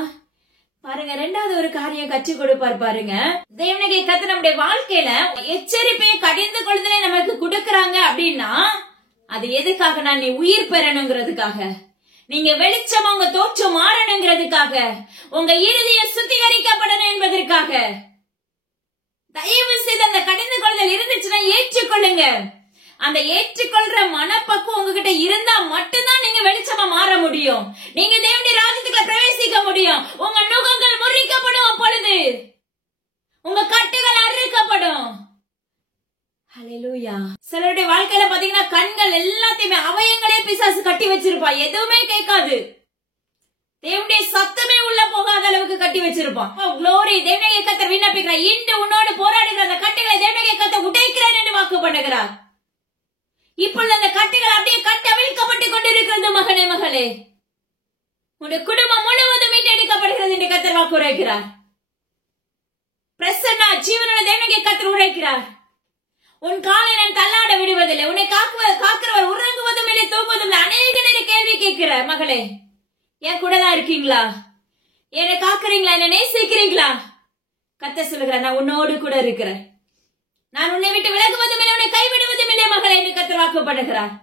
பாருங்க, ரெண்டாவது ஒரு காரியம் கற்றுக் கொடுப்பார் பாருங்க. தேவனுடைய கர்த்தர் நம்முடைய வாழ்க்கையில எச்சரிப்பையும் கடிந்து கொள்ளுதலை நமக்கு கொடுக்கறாங்க அப்படின்னா அது எதுக்காக, நீ உயிர் பெறணுங்கிறதுக்காக, நீங்க வெளிச்சமா உங்க தோற்றம் மாறணுங்கிறதுக்காக, உங்க இருதயம் சுத்திகரிக்கப்படணும் என்பதற்காக. தயவு செய்து அந்த கடிந்து கொள்ளுதல் இருந்துச்சுன்னா ஏற்றுக்கொள்ளுங்க. அந்த ஏற்றுக்கொள்ற மனப்பக்குவம் உங்ககிட்ட இருந்தா மட்டும்தான் நீங்க வெளிச்சமா மாற முடியும். நீங்க தேவனுடைய ராஜ்யத்துக்குள்ள பிரவேசிக்க முடியும். உங்க நுகங்கள் முறிக்கப்படும், அப்பொழுது உங்க கட்டுகள் அறுக்கப்படும். ஹல்லேலூயா. சிலருடைய வாழ்க்கையில பாத்தீங்கன்னா கண்கள் எல்லாத்தையுமே அவயங்களே பிசாசு கட்டி வச்சிருப்பா, எதுவுமே கேட்காது. தேவனுடைய சத்தமே உள்ள போகாத அளவுக்கு கட்டி வச்சிருப்பான். க்ளோரி. தேவனுடைய கர்த்தர் விண்ணப்பிக்கிறார், இன்று உன்னோடு போராடுகிற அந்த கட்டுகளை தேவனுடைய கர்த்தர் உடைக்கிறேன் என்று வாக்கு பண்ணுகிறார். இப்பொழுது அந்த கட்டுகள் அப்படியே கட்டவிழ்க்கப்பட்டு கொண்டிருக்கிறது மகனே மகளே. உன்னுடைய குடும்பம் முழுவதும் மீட்டெடுக்கப்படுகிறது என்று கர்த்தர் வாக்கு உரைக்கிறார். பிரசன்னா ஜீவனுள்ள தேவனுடைய கர்த்தர் உரைக்கிறார், உன் காலை நான் தள்ளாட விடுவதில்லை, உன்னை காக்கிறவர் உறங்குவதும் இல்லை, தூங்குவதும் இல்லை. அநேக நேரம் கேள்வி கேட்கிற மகளே, என் கூட தான் இருக்கீங்களா, என்னை காக்குறீங்களா, என்ன நேசிக்கிறீங்களா? கர்த்தர் சொல்லுகிறார், நான் உன்னோடு கூட இருக்கிறேன், நான் உன்னை விட்டு விலகுவதும் இல்லை, உன்னை கைவிடுவதும் இல்லை மகளே என்று கர்த்தர் வாக்கு பண்ணுகிறார்.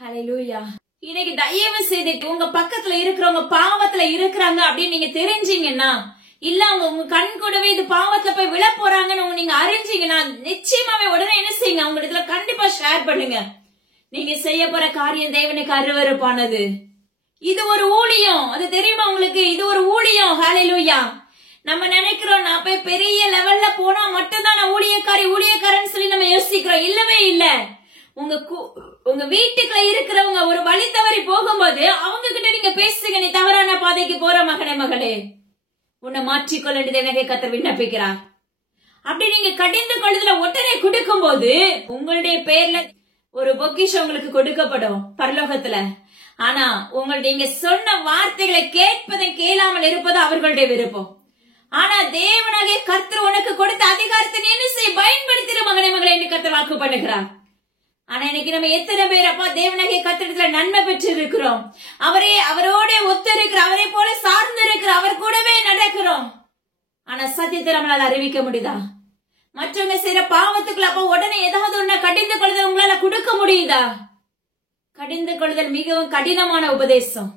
ஹல்லேலூயா. இன்னைக்கு தயவு செய்து உங்க பக்கத்துல இருக்கிறவங்க பாவத்துல இருக்கிறாங்க அப்படின்னு நீங்க தெரிஞ்சீங்கன்னா, இல்ல உங்க கண் கூடவே இது பாவத்துல போய் விழ போறாங்கன்னு நீங்க அறிஞ்சீங்கன்னா, நிச்சயமாவே உடனே என்ன செய்யுங்க, உங்க இடத்துல கண்டிப்பா ஷேர் பண்ணுங்க. நீங்க செய்ய போற காரியம் தேவனுக்கு அருவருப்பானது. இது ஒரு ஊழியம், அது தெரியுமா உங்களுக்கு? இது ஒரு ஊழியம். ஹல்லேலூயா. நம்ம நினைக்கிறோம் நான் போய் பெரிய லெவல்ல போனா மட்டும்தான் நான் ஊழியக்காரன் சொல்லி நம்ம யோசிக்கிறோம். இல்லவே இல்ல. உங்க வீட்டுக்குள்ள இருக்கிறவங்க ஒரு வழி தவறி போகும்போது அவங்க கிட்ட நீங்க பேசுங்க, நீ தவறான பாதைக்கு போற மகனே மகளே, உன்னை மாற்றிக்கொள்ள தேவனுடைய கர்த்தர் விண்ணப்பிக்கிறார். அப்படி நீங்க கடிந்து கொள்ளுதல உடனே கொடுக்கும் போது உங்களுடைய பேர்ல ஒரு பொக்கிஷம் உங்களுக்கு கொடுக்கப்படும் பரலோகத்துல. ஆனா நீங்க சொன்ன வார்த்தைகளை கேட்பதும் கேளாமல் இருப்பது அவர்களுடைய விருப்பம். ஆனா தேவனாகிய கர்த்தர் உனக்கு கொடுத்த அதிகாரத்தை என்ன செய்ய பயன்படுத்திரு மகனே மகளை என்று கர்த்தர் வாக்கு பண்ணுகிறார். ஆனா இன்னைக்கு நம்ம எத்தனை பேர் அப்பா தேவனாகிய கர்த்தரிடத்துல நன்மை பெற்று இருக்கிறோம், அவரோட ஒத்து இருக்கிற, அவரை போல சார்ந்து இருக்கிற, அவர் கூடவே நடக்கிறோம். ஆனா சத்தியத்தை நம்மளால அறிவிக்க முடியுதா? மற்றவங்க செய்யற பாவத்துக்குள்ள அப்ப உடனே ஏதாவது ஒண்ணு கடிந்து கொள்ளுதல் உங்களால கொடுக்க முடியுதா? கடிந்து கொள்ளுதல் மிகவும் கடினமான உபதேசம்,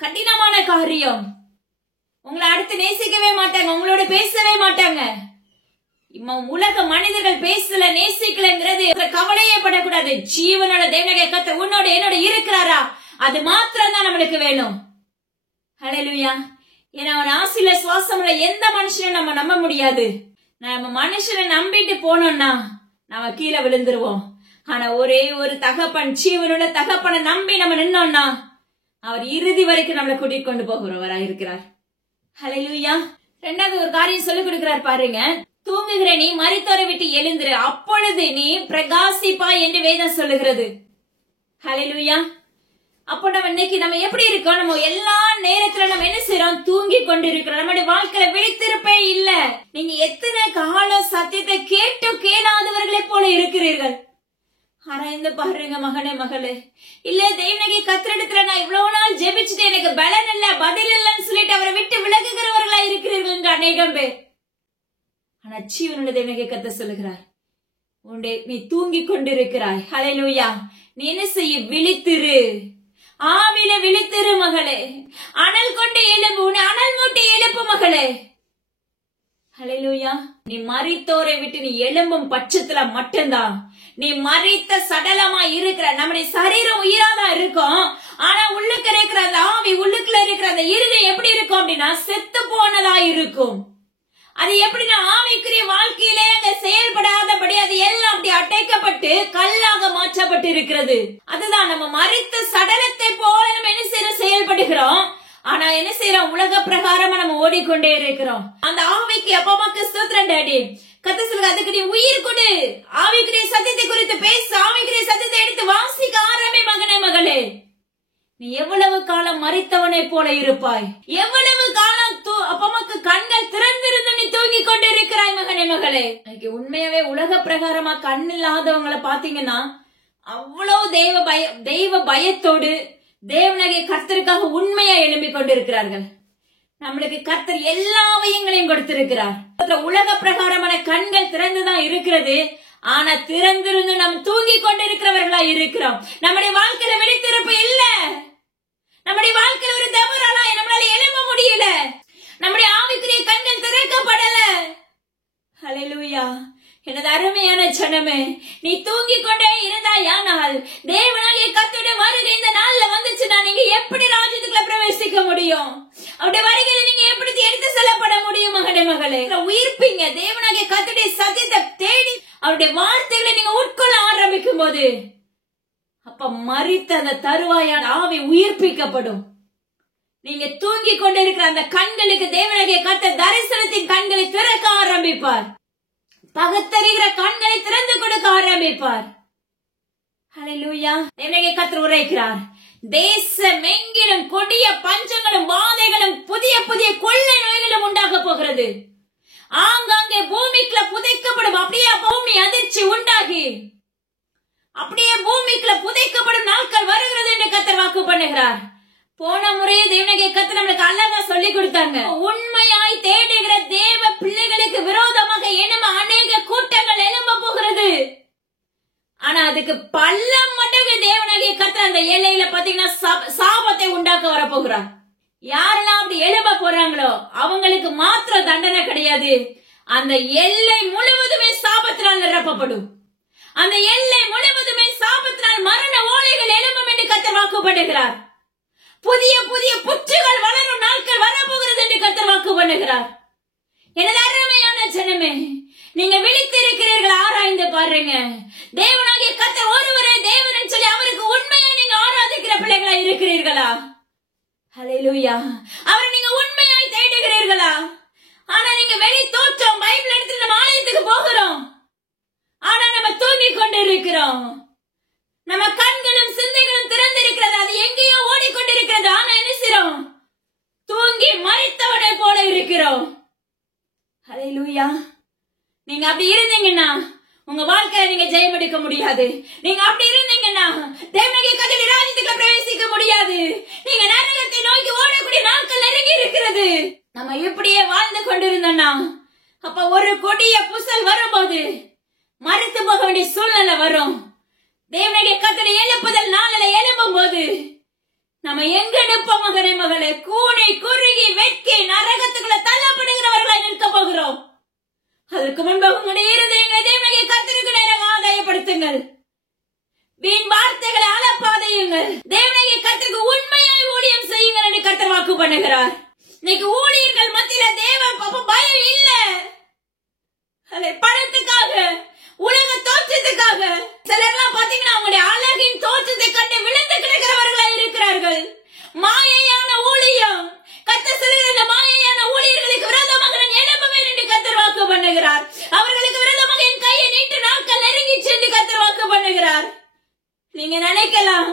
கடினமான காரியம். உங்களை அடுத்து நேசிக்கவே மாட்டாங்க, உங்களோட பேசவே மாட்டாங்க. உலக மனிதர்கள் பேசல நேசிக்கலங்கிறது கவலையே படக்கூடாது. ஜீவனோட தேவனாகிய கர்த்தர் உன்னோட என்னோட இருக்கிறாரா, அது மாத்திரம் தான் நம்மளுக்கு வேணும். ஹல்லேலூயா. ஏன்னா அவன் ஆசில சுவாசம்ல எந்த மனுஷனையும் நம்ம நம்ப முடியாது. நம்ம மனுஷனை நம்பிட்டு போனோம்னா நம்ம கீழே விழுந்துருவோம். ஆனா ஒரே ஒரு தகப்பன், ஜீவனோட தகப்பனை நம்பி நம்ம நின்னோம்னா அவர் இறுதி வரைக்கும் நம்மளை கூட்டிட்டு கொண்டு போகிறவரா இருக்கிறார். ஹல்லேலூயா. ரெண்டாவது ஒரு காரியம் சொல்லிக் கொடுக்கிறார் பாருங்க. தூங்குகிற நீ மரித்தோரை விட்டு எழுந்திரு, அப்பொழுது நீ பிரகாசிப்பாய் என்று வேதம் சொல்லுகிறது. ஹல்லேலூயா. அப்போ நம்ம எப்படி இருக்கோம்? நம்ம எல்லா நேரத்துல நம்ம என்ன செய்யறோம்? தூங்கி கொண்டிருக்கிறோம். நம்முடைய வாழ்க்கையில விழித்திருப்பே இல்ல. நீங்க எத்தனை காலம் சத்தியத்தை கேட்டும் கேளாதவர்களை போல இருக்கிறீர்கள். ஆராய்ந்து பாருங்க மகனே மகளே. இல்ல தேவனாகிய கர்த்தரிடத்துல நான் இவ்வளவு நாள் ஜெபிச்சுட்டு எனக்கு பலன் இல்ல, பதில் இல்லன்னு சொல்லிட்டு அவரை விட்டு விலகுகிறவர்களா இருக்கிறீர்கள் என்று அநேகம் பேர். ஆனா ஜீவனுள்ள தேவனாகிய கர்த்தர் சொல்லுகிறார், நீ தூங்கி கொண்டிருக்கிறாய். ஹல்லேலூயா. நீ என்ன செய்ய? விழித்திரு, ஆவில விழித்திரு மகளே. அனல் கொண்டு எழுப்பு, அனல் மூட்டி எழுப்பு மகளே. ஹல்லேலூயா. நீ மரித்தோரை விட்டு நீ எழும்பும் பட்சத்துல மட்டும்தான் நீ மரித்த சடலமா இருக்கிற. நம்முடைய சரீரம் உயிராதான் இருக்கும், ஆனா உள்ளுக்கு இருக்கிற அந்த ஆவி, உள்ளுக்குள்ள இருக்கிற அந்த இருதயம் எப்படி இருக்கும் அப்படின்னா செத்து போனதா இருக்கும். அது எப்படின்னா ஆவிக்குரிய வாழ்க்கையிலே அங்க செயல்படாதபடி அது எல்லாம் அப்படி அடைக்கப்பட்டு கல்லாக மாற்றப்பட்டு இருக்கிறது. அதுதான் நம்ம மரித்த சடலத்தை போல நம்ம என்ன செய்யற செயல்படுகிறோம். ஆனா என்ன செய்யறோம்? உலக பிரகாரமா நம்ம ஓடிக்கொண்டே இருக்கிறோம். அந்த ஆவிக்கு அப்பமாக்கு ஸ்தோத்திரம் டாடி. கர்த்தர் சொல்லுங்க, அதுக்கு நீ உயிர் கொடு. ஆவிக்குரிய சத்தியத்தை குறித்து பேச, ஆவிக்குரிய சத்தியத்தை எடுத்து வாசிக்க ஆரம்பி மகனே மகளே. நீ எவ்வளவு காலம் மரித்தவனை போல இருப்பாய்? எவ்வளவு காலம் அப்பமாக்கு கண்கள் திறந்திருந்து நீ தூங்கி கொண்டு இருக்கிறாய் மகனே மகளே. உண்மையாவே உலக பிரகாரமா கண் இல்லாதவங்களை பாத்தீங்கன்னா அவ்வளவு தெய்வ பயத்தோடு தேவனாகிய கர்த்தருக்காக உண்மையா எழும்பிக் கொண்டிருக்கிறார்கள். நம்மளுக்கு கர்த்தர் எல்லா வயங்களையும் கொடுத்திருக்கிறார். உலக பிரகாரமான கண்கள் திறந்துதான் இருக்கிறது, ஆனா திறந்திருந்து நாம் தூங்கி கொண்டிருக்கிறவர்களா இருக்கிறோம். நம்முடைய வாழ்க்கையில விழித்திருப்பு இல்ல. நம்முடைய வாழ்க்கையில ஒரு தவறானா நம்மளால எழும்ப முடியல. நம்முடைய ஆவிக்குரிய கண்கள் திறக்கப்படல. ஹல்லேலூயா. எனது அருமையான ஜனமே, நீ தூங்கி கொண்டே இருந்தாயானால் தேவனாகிய கர்த்தருடைய வருகை இந்த நாள்ல வந்துச்சுன்னா நீங்க எப்படி ராஜ்யத்துக்குள்ள பிரவேசிக்க முடியும்? அவருடைய வருகையில நீங்க எப்படி எடுத்து செல்லப்பட முடியும் மகனே மகளே? உயிர்ப்பீங்க. தேவனாகிய கர்த்தருடைய சத்தியத்தை தேடி அவருடைய வார்த்தைகளை நீங்க உட்கொள்ள ஆரம்பிக்கும் போது அப்ப மரித்த அந்த தருவாயான ஆவி உயிர்ப்பிக்கப்படும். நீங்க தூங்கி கொண்டிருக்கிற அந்த கண்களுக்கு தேவனாகிய கர்த்தர் தரிசனத்தின் கண்களை திறக்க ஆரம்பிப்பார். பகுத்தறிகிற கண்களை திறந்து கொடுக்க ஆரம்பிப்பார். ஹல்லேலூயா. தேவனாகிய கர்த்தர் உரைக்கிறார், தேசமெங்கிலும் கொடிய பஞ்சங்களும் வாதைகளும் புதிய புதிய கொள்ளை நோய்களும் உண்டாக போகிறது. ஆங்காங்கே பூமிக்குள்ள புதைக்கப்படும். அப்படியே பூமி அதிர்ச்சி உண்டாகி அப்படியே பூமிக்குள்ள புதைக்கப்படும் நாட்கள் வருகிறது என்று கர்த்தர் வாக்கு பண்ணுகிறார். போன முறையே தேவனாகிய கர்த்தர் நம்மளுக்கு அழகா சொல்லி கொடுத்தாங்க. உண்மையாய் தேடுகிற தேவ பிள்ளைகளுக்கு விரோதமாக என்னமோ அநேக கூட்டங்கள் எழும்ப போகிறது. ஆனா அதுக்கு பல்லம் மட்டும் தேவனாகிய கர்த்தர் அந்த எல்லையில பாத்தீங்கன்னா சாபத்தை உண்டாக்க வரப்போகிறார். யாரெல்லாம் அப்படி எழும்ப போறாங்களோ அவங்களுக்கு மாத்திரம் தண்டனை கிடையாது, அந்த எல்லை முழுவதுமே சாபத்தினால் நிரப்பப்படும். அந்த எல்லை முழுவதுமே சாபத்தினால் மரண ஓலைகள் எழும்பும் என்று கர்த்தர் வாக்கு பண்ணுகிறார். புதிய புதிய புற்றுகள் வளரும் நாட்கள் வரப்போகிறது என்று கர்த்தர் வாக்கு பண்ணுகிறார். எனது அருமையான ஜனமே, நீங்க விழித்திருக்கிறீர்கள், ஆராய்ந்து பாருங்க. தேவனாகிய கர்த்தர் ஒருவரே தேவன் சொல்லி அவருக்கு உண்மையா நீங்க ஆராதிக்கிற பிள்ளைகளா இருக்கிறீர்களா? ஹல்லேலூயா. அவரை நீங்க உண்மையாய் தேடுகிறீர்களா? ஆனா நீங்க வெளி தோற்றம் பைபிள் எடுத்து நம்ம ஆலயத்துக்கு போகிறோம், ஆனா நம்ம தூங்கி கொண்டு இருக்கிறோம். நம்ம கண்களும் சிந்தைகளும் திறந்திருக்கிறது, அது எங்கேயோ தூங்கி மரித்தவனை போல இருக்கிறோம். ஹல்லேலூயா. நீங்க அப்படி இருந்தீங்கன்னா உங்க வாழ்க்கையில நீங்க ஜெயம் எடுக்க முடியாது. நீங்க அப்படி இருந்தீங்கன்னா தேவனுடைய கர்த்தருடைய ராஜ்யத்துக்குள்ள பிரவேசிக்க முடியாது. நீங்க நரகத்தை நோக்கி ஓடக்கூடிய நாட்கள் நெருங்கி இருக்கிறது. நம்ம இப்படியே வாழ்ந்து கொண்டிருந்தோம்னா அப்ப ஒரு கொடிய புசல் வரும்போது மரித்து போக வேண்டிய சூழ்நிலை வரும். தேவனுடைய கர்த்தருடைய எழுப்புதல் நாளில எழும்பும் போது நம்ம எங்க நிற்போம் மகனே மகளே? கூனி குறுகி வெட்கி நரகத்துக்குள்ள தள்ளப்படுகிறவர்களாய் நிற்க போகிறோம். அதற்கு முன்பாக உங்களுடைய இருதயங்களை தேவனுடைய கர்த்தருக்கு நேராக ஆதாயப்படுத்துங்கள். வீண் வார்த்தைகளை அளப்பாதையுங்கள். தேவனுடைய கர்த்தருக்கு உண்மையாய் ஊழியம் செய்யுங்கள் என்று கர்த்தர் வாக்கு பண்ணுகிறார். இன்னைக்கு ஊழியர்கள் மத்தியில தேவ பயம் இல்ல. பணத்துக்காக, உலக தோற்றத்துக்காக சிலர்லாம் பாத்தீங்கன்னா அவங்களுடைய அழகின் தோற்றத்தை கண்டு விழுந்து கிடக்கிறவர்களாக இருக்கிறார்கள். மாயையான ஊழியம். கர்த்தர் சொல்லுகிற இந்த மாயையான ஊழியர்களுக்கு விரோதமாக நான் எழும்புவேன் என்று கர்த்தர் வாக்கு பண்ணுகிறார். அவர்களுக்கு விரோதமாக என் கையை நீட்டு நாட்கள் நெருங்கி சென்று கர்த்தர் வாக்கு பண்ணுகிறார். நீங்க நினைக்கலாம்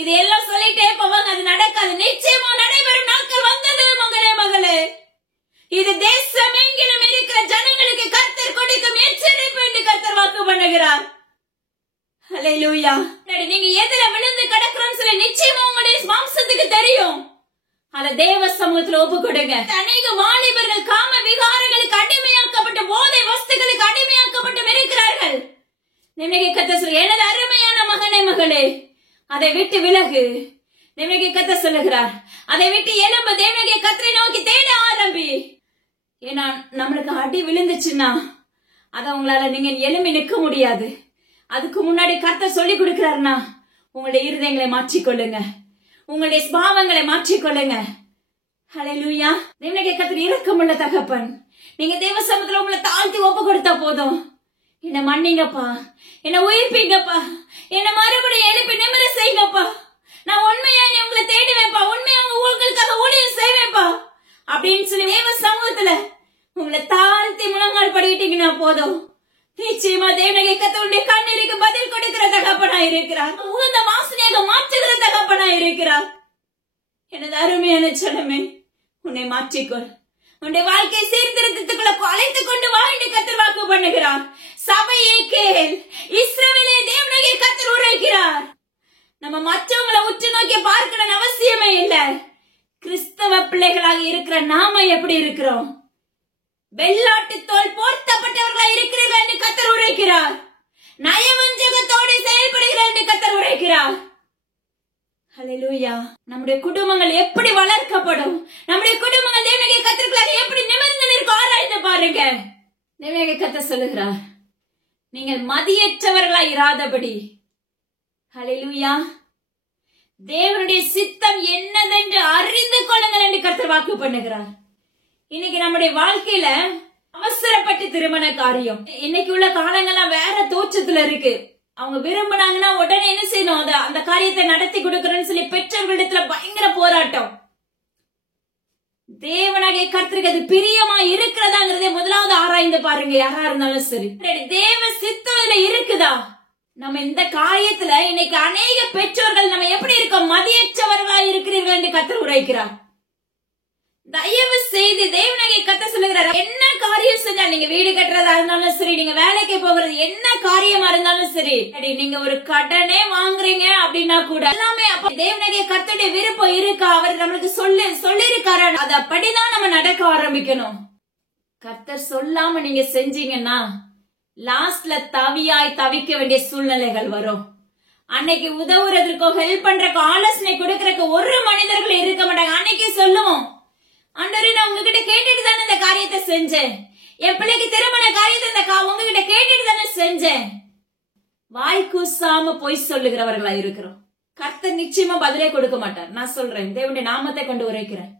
இது எல்லாம் சொல்லிட்டே போவாங்க, அது நடக்காது. நிச்சயமா நடைபெறும் நாட்கள் வந்தது மகனே மகளே. இது தேசம் எங்கிலும் இருக்கிற ஜனங்களுக்கு கர்த்தர் கொடுக்கும் எச்சரிப்பு என்று கர்த்தர் வாக்கு பண்ணுகிறார். ஹல்லேலூயா. நீங்க எதிர விழுந்து கிடக்குறோம்னு சொல்லி நிச்சயமா உங்களுடைய மாம்சத்துக்கு தெரியும். அத தேவ சமூகத்துல ஒப்பு கொடுங்க. அநேக வாலிபர்கள் காம விகாரங்களுக்கு அடிமையாக்கப்பட்டு போதை வஸ்துகளுக்கு அடிமையாக்கப்பட்டு இருக்கிறார்கள். நினைக்க கர்த்தர் சொல்ல, எனது அருமையான மகனே மகளே, அதை விட்டு விலகு. நினைக்க கர்த்தர் சொல்லுகிறார், அதை விட்டு எழும்பு. தேவனுடைய கர்த்தரை நோக்கி தேட ஆரம்பி. ஏன்னா நம்மளுக்கு அடி விழுந்துச்சுன்னா அத உங்களால நீங்க எழும்பி நிற்க முடியாது. அதுக்கு முன்னாடி கர்த்தர் சொல்லி கொடுக்கிறாருன்னா உங்களுடைய இருதயங்களை மாற்றிக்கொள்ளுங்க, உங்களுடைய பாவங்களை மாற்றிக்கொள்ளுங்க. ஹல்லேலூயா. தேவனுடைய கர்த்தர் இரக்கமுள்ள தகப்பன். நீங்க தேவ சமூகத்துல உங்களை தாழ்த்தி ஒப்பு கொடுத்தா போதும். என்ன மன்னிங்கப்பா, என்ன உயிர்ப்பீங்கப்பா, என்ன மறுபடியும் எழுப்பி நிமிர செய்யுங்கப்பா. நான் உண்மையா உங்களை தேடுவேன்ப்பா, உண்மையா உங்களுக்காக ஊழியம் செய்வேன்ப்பா அப்படின்னு சொல்லி தேவ சமூகத்துல உங்களை தாழ்த்தி முழங்கால் படிக்கிட்டீங்கன்னா போதும். நிச்சயமா தேவனுடைய கர்த்தருடைய கண்ணீருக்கு பதில் கொடுக்கிற தகப்பனா இருக்கிறார். உகந்த வாசனையாக மாற்றுகிற தகப்பனா இருக்கிறார். எனது அருமையான செல்லமே, உன்னை மாற்றிக்கொள். உன்னுடைய வாழ்க்கை சீர்திருத்தத்துக்குள்ள அழைத்துக் கொண்டு வா என்று கர்த்தர் வாக்கு பண்ணுகிறார். சபையே கேள், இஸ்ரவேலே தேவனுடைய கர்த்தர் உரைக்கிறார். நம்ம மற்றவங்களை உற்று நோக்கி பார்க்கணும் அவசியமே இல்ல. கிறிஸ்தவ பிள்ளைகளாக இருக்கிற நாம எப்படி இருக்கிறோம்? வெள்ளாட்டு தோல் போர்த்தப்பட்டவர்களாக இருக்கிறீர்கள் என்று கர்த்தர் உரைக்கிறார். நயவஞ்சகத்தோடு செயல்படுகிறார் என்று கர்த்தர் உரைக்கிறார். ஹல்லேலூயா. நம்முடைய குடும்பங்கள் எப்படி வளர்க்கப்படும்? நம்முடைய குடும்பங்கள் தேவனுடைய கர்த்தருக்குள்ளாக எப்படி நிமிர்ந்து நிற்க ஆராய்ந்து பாருங்க. தேவனுடைய கர்த்தர் சொல்லுகிறார், நீங்கள் மதியற்றவர்களாய் இராதபடி. ஹல்லேலூயா. தேவனுடைய சித்தம் என்னதென்று அறிந்து கொள்ளுங்கள் என்று கர்த்தர் வாக்கு பண்ணுகிறார். இன்னைக்கு நம்முடைய வாழ்க்கையில அவசரப்பட்டு திருமண காரியம், இன்னைக்கு உள்ள காலங்கள்லாம் வேற தோற்றத்துல இருக்கு. அவங்க விரும்பினாங்கன்னா உடனே என்ன செய்யணும், அந்த காரியத்தை நடத்தி கொடுக்கறேன்னு சொல்லி பெற்றவர்களிடத்துல பயங்கர போராட்டம். தேவனாகிய கர்த்தருக்கு அது பிரியமா இருக்கிறதாங்கிறதே முதலாவது ஆராய்ந்து பாருங்க. யாரா இருந்தாலும் சரி, தேவ சித்தம் இருக்குதா? நம்ம இந்த காரியத்துல இன்னைக்கு அநேக பெற்றோர்கள் நம்ம எப்படி இருக்கோம்? மதியற்றவர்களா இருக்கிறீர்கள் என்று கர்த்தர் உரைக்கிறார். தயவு செய்து தேவனாகிய கர்த்தர் சொல்லுகிறார், என்ன காரியம் செஞ்சா, நீங்க வீடு கட்டுறதா இருந்தாலும் சரி, நீங்க வேலைக்கு போகிறது என்ன காரியமா இருந்தாலும் சரி, நீங்க ஒரு கடனே வாங்குறீங்க அப்படின்னா கூட எல்லாமே அப்ப தேவனாகிய கர்த்தருடைய விருப்பம் இருக்கா? அவர் நம்மளுக்கு சொல்லிருக்காரு, அது அப்படிதான் நம்ம நடக்க ஆரம்பிக்கணும். கர்த்தர் சொல்லாம நீங்க செஞ்சீங்கன்னா லாஸ்ட்ல தவியாய் தவிக்க வேண்டிய சூழ்நிலைகள் வரும். அன்னைக்கு உதவுறதுக்கோ ஹெல்ப் பண்றக்கோ ஆலோசனை கொடுக்கறக்கு ஒரு மனிதர்கள் இருக்க மாட்டாங்க. அன்னைக்கு சொல்லுவோம், ஆண்டவரே நான் உங்ககிட்ட கேட்டுட்டு தானே இந்த காரியத்தை செஞ்சேன், என் பிள்ளைக்கு திருமண காரியத்தை உங்ககிட்ட கேட்டுட்டு தானே செஞ்சேன். வாய் கூசாம பொய் சொல்லுகிறவர்களா இருக்கிறோம். கர்த்தர் நிச்சயமா பதிலே கொடுக்க மாட்டார். நான் சொல்றேன், தேவனுடைய நாமத்தை கொண்டு உரைக்கிறேன்.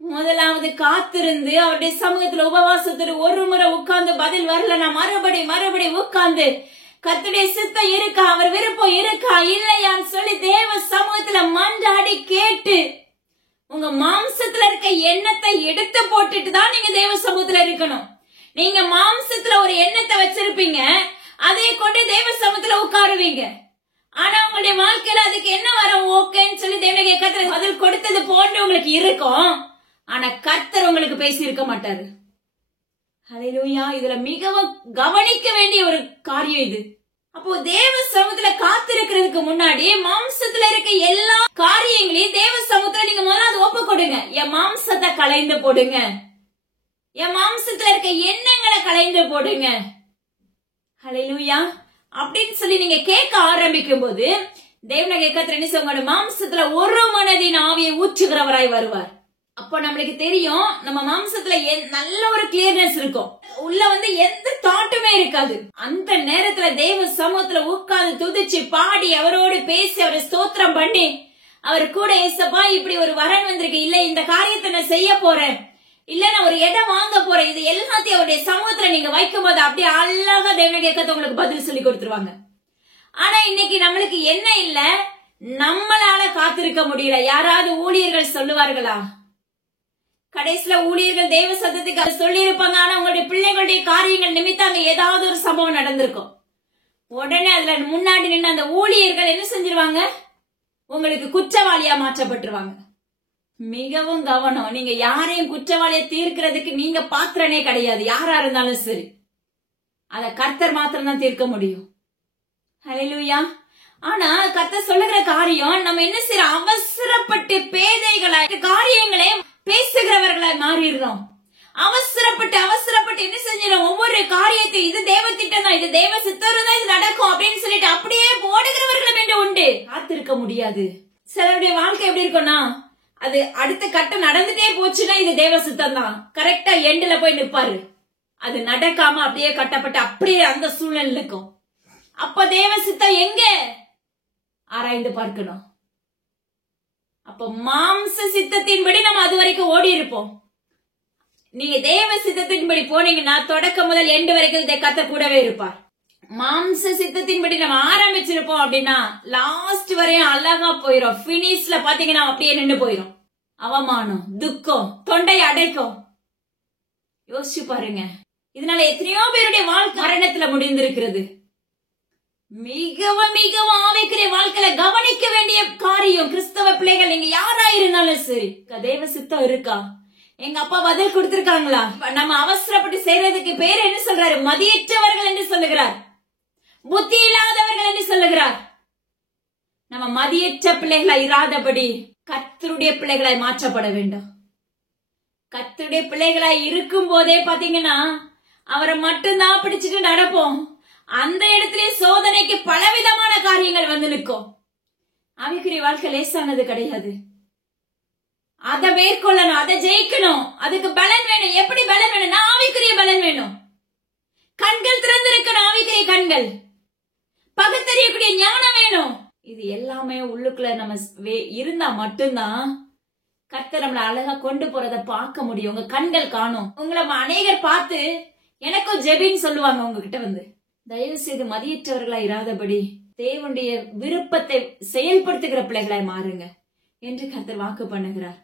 முதலாவது காத்திருந்து அவருடைய சமூகத்துல உபவாசத்துல ஒரு முறை உட்கார்ந்து பதில் வரல, நான் மறுபடி உட்கார்ந்து கர்த்தருடைய சித்தம் இருக்கா, அவர் விருப்பம் இருக்கா இல்லையான்னு சொல்லி தேவ சமூகத்துல மன்றாடி கேட்டு உங்க மாம்சத்துல இருக்க எண்ணத்தை எடுத்து போட்டுட்டு தான் நீங்க தேவ சமூகத்துல இருக்கணும். நீங்க மாம்சத்துல ஒரு எண்ணத்தை வச்சிருப்பீங்க, அதை கொண்டு தேவ சமூகத்துல உட்காருவீங்க. ஆனா உங்களுடைய வாழ்க்கையில அதுக்கு என்ன வரும்? ஓகேன்னு சொல்லி தேவனுடைய கர்த்தர் பதில் கொடுத்தது போன்று உங்களுக்கு இருக்கும். ஆனா கர்த்தர் உங்களுக்கு பேசி இருக்க மாட்டாரு. ஹல்லேலூயா. இதுல மிகவும் கவனிக்க வேண்டிய ஒரு காரியம் இது. அப்போ தேவ சமூகத்துல காத்திருக்கிறதுக்கு முன்னாடி மாம்சத்துல இருக்க எல்லா காரியங்களையும் தேவ சமூகத்துல நீங்க முதல்ல ஒப்பு கொடுங்க. என் மாம்சத்தை களைந்து போடுங்க. என் மாம்சத்துல இருக்க எண்ணங்களை களைந்து போடுங்க. ஹல்லேலூயா. அப்படின்னு சொல்லி நீங்க கேட்க ஆரம்பிக்கும் போது தேவனுடைய கர்த்தர் என்ன சொல்லுவாங்க? மாம்சத்துல ஒரு மனதின் ஆவியை ஊற்றுகிறவராய் வருவார். அப்போ நம்மளுக்கு தெரியும் நம்ம மாம்சத்துல நல்ல ஒரு கிளியர்னஸ் இருக்கும். உள்ள எந்த தாட்டுமே இருக்காது. அந்த நேரத்துல தேவ சமூகத்துல உட்கார்ந்து துதிச்சு பாடி அவரோடு பேசி அவரை ஸ்தோத்திரம் பண்ணி அவர் கூட ஏசப்பா இப்படி ஒரு வரன் வந்திருக்கு, இல்ல இந்த காரியத்தை நான் செய்ய போறேன், இல்ல நான் ஒரு இடம் வாங்க போறேன், இது எல்லாத்தையும் அவருடைய சமூகத்துல நீங்க வைக்கும் போது அப்படியே அழகா தேவனுடைய கர்த்தர் உங்களுக்கு பதில் சொல்லி கொடுத்துருவாங்க. ஆனா இன்னைக்கு நம்மளுக்கு என்ன இல்ல, நம்மளால காத்திருக்க முடியல. யாராவது ஊழியர்கள் சொல்லுவார்களா? கடைசியில ஊழியர்கள் தேவ சத்தத்துக்கு சொல்லி இருப்பாங்க. ஆனா உங்களுடைய பிள்ளைகளுடைய காரியங்கள் நிமித்தம் அங்க ஏதாவது ஒரு சம்பவம் நடந்திருக்கும். உடனே அதுல முன்னாடி நின்று அந்த ஊழியர்கள் என்ன செஞ்சிருவாங்க? உங்களுக்கு குற்றவாளியா மாற்றப்பட்டுருவாங்க. மிகவும் கவனம். நீங்க யாரையும் குற்றவாளியை தீர்க்கிறதுக்கு நீங்க பாத்திரனே கிடையாது. யாரா இருந்தாலும் சரி, அத கர்த்தர் மாத்திரம் தான் தீர்க்க முடியும். ஹல்லேலூயா. ஆனா கர்த்தர் சொல்லுகிற காரியம், நம்ம என்ன செய்யற அவசரப்பட்டு பேதைகளாய் காரியங்களே பேசுகிறவர்களாய் மாறிடுறோம். அவசரப்பட்டு என்ன செஞ்சிடும்? ஒவ்வொரு காரியத்தையும் இது தேவ திட்டம் தான், இது தேவ சித்தம் தான், இது நடக்கும் அப்படின்னு சொல்லிட்டு அப்படியே போடுகிறவர்களும் என்று உண்டு. காத்திருக்க முடியாது. சிலருடைய வாழ்க்கை எப்படி இருக்கும்னா, அது அடுத்த கட்டம் நடந்துட்டே போச்சுன்னா இது தேவ சித்தம் தான், கரெக்டா எண்டுல போய் நிப்பாரு. அது நடக்காம அப்படியே கட்டப்பட்டு அப்படியே அந்த சூழ்நிலை இருக்கும். அப்ப தேவ சித்தம் எங்க ஆராய்ந்து பார்க்கணும். அப்ப மாம்ச சித்தத்தின்படி நம்ம அது வரைக்கும் ஓடி இருப்போம். நீங்க தேவ சித்தத்தின்படி போனீங்கன்னா தொடக்கம் முதல் எண்டு வரைக்கும் கர்த்தர் கூடவே இருப்பார். மாம்ச சித்தத்தின்படி நம்ம ஆரம்பிச்சிருப்போம் அப்படின்னா லாஸ்ட் வரையும் அழகா போயிரும். பினிஷ்ல பாத்தீங்கன்னா அப்படியே நின்று போயிரும். அவமானம், துக்கம், தொண்டை அடைக்கும். யோசிச்சு பாருங்க. இதனால எத்தனையோ பேருடைய வாழ்க்கை மரணத்துல முடிந்திருக்கிறது. மிகவும் மிகவும் ஆவிக்குரிய வாழ்க்கையில கவனிக்க வேண்டிய காரியம். கிறிஸ்தவ பிள்ளைகள் நீங்க யாரா இருந்தாலும் சரி, தேவ சித்தம் இருக்கா? எங்க அப்பா பதில் கொடுத்திருக்காங்களா? நம்ம அவசரப்பட்டு செய்யறதுக்கு பேர் என்ன சொல்றாரு? மதியற்றவர்கள் என்று சொல்லுகிறார், புத்தி இல்லாதவர்கள் என்று சொல்லுகிறார். நம்ம மதியற்ற பிள்ளைகளாய் இராதபடி கர்த்தருடைய பிள்ளைகளாய் மாற்றப்பட வேண்டும். கர்த்தருடைய பிள்ளைகளாய் இருக்கும் போதே பாத்தீங்கன்னா அவரை மட்டும்தான் பிடிச்சிட்டு நடப்போம். அந்த இடத்திலே சோதனைக்கு பலவிதமான காரியங்கள் வந்து நிற்கும். ஆவிக்குரிய வாழ்க்கை லேசானது கிடையாது. அதை மேற்கொள்ளணும், அதை ஜெயிக்கணும். அதுக்கு பலன் வேணும். எப்படி பலன் வேணும்? ஆவிக்குரிய பலன் வேணும். கண்கள் திறந்திருக்கணும், ஆவிக்குரிய கண்கள். பகுத்தறியக்கூடிய ஞானம் வேணும். இது எல்லாமே உள்ளுக்குள்ள நம்ம இருந்தா மட்டும்தான் கர்த்தர் நம்மள அழகா கொண்டு போறத பார்க்க முடியும். உங்க கண்கள் காணும். உங்களை அநேகர் பார்த்து எனக்கும் ஜெபின்னு சொல்லுவாங்க. உங்ககிட்ட தயவு செய்து மதியற்றவர்களாய் இராதபடி தேவனுடைய விருப்பத்தை செயல்படுத்துகிற பிள்ளைகளாய் மாறுங்க என்று கர்த்தர் வாக்கு பண்ணுகிறார்.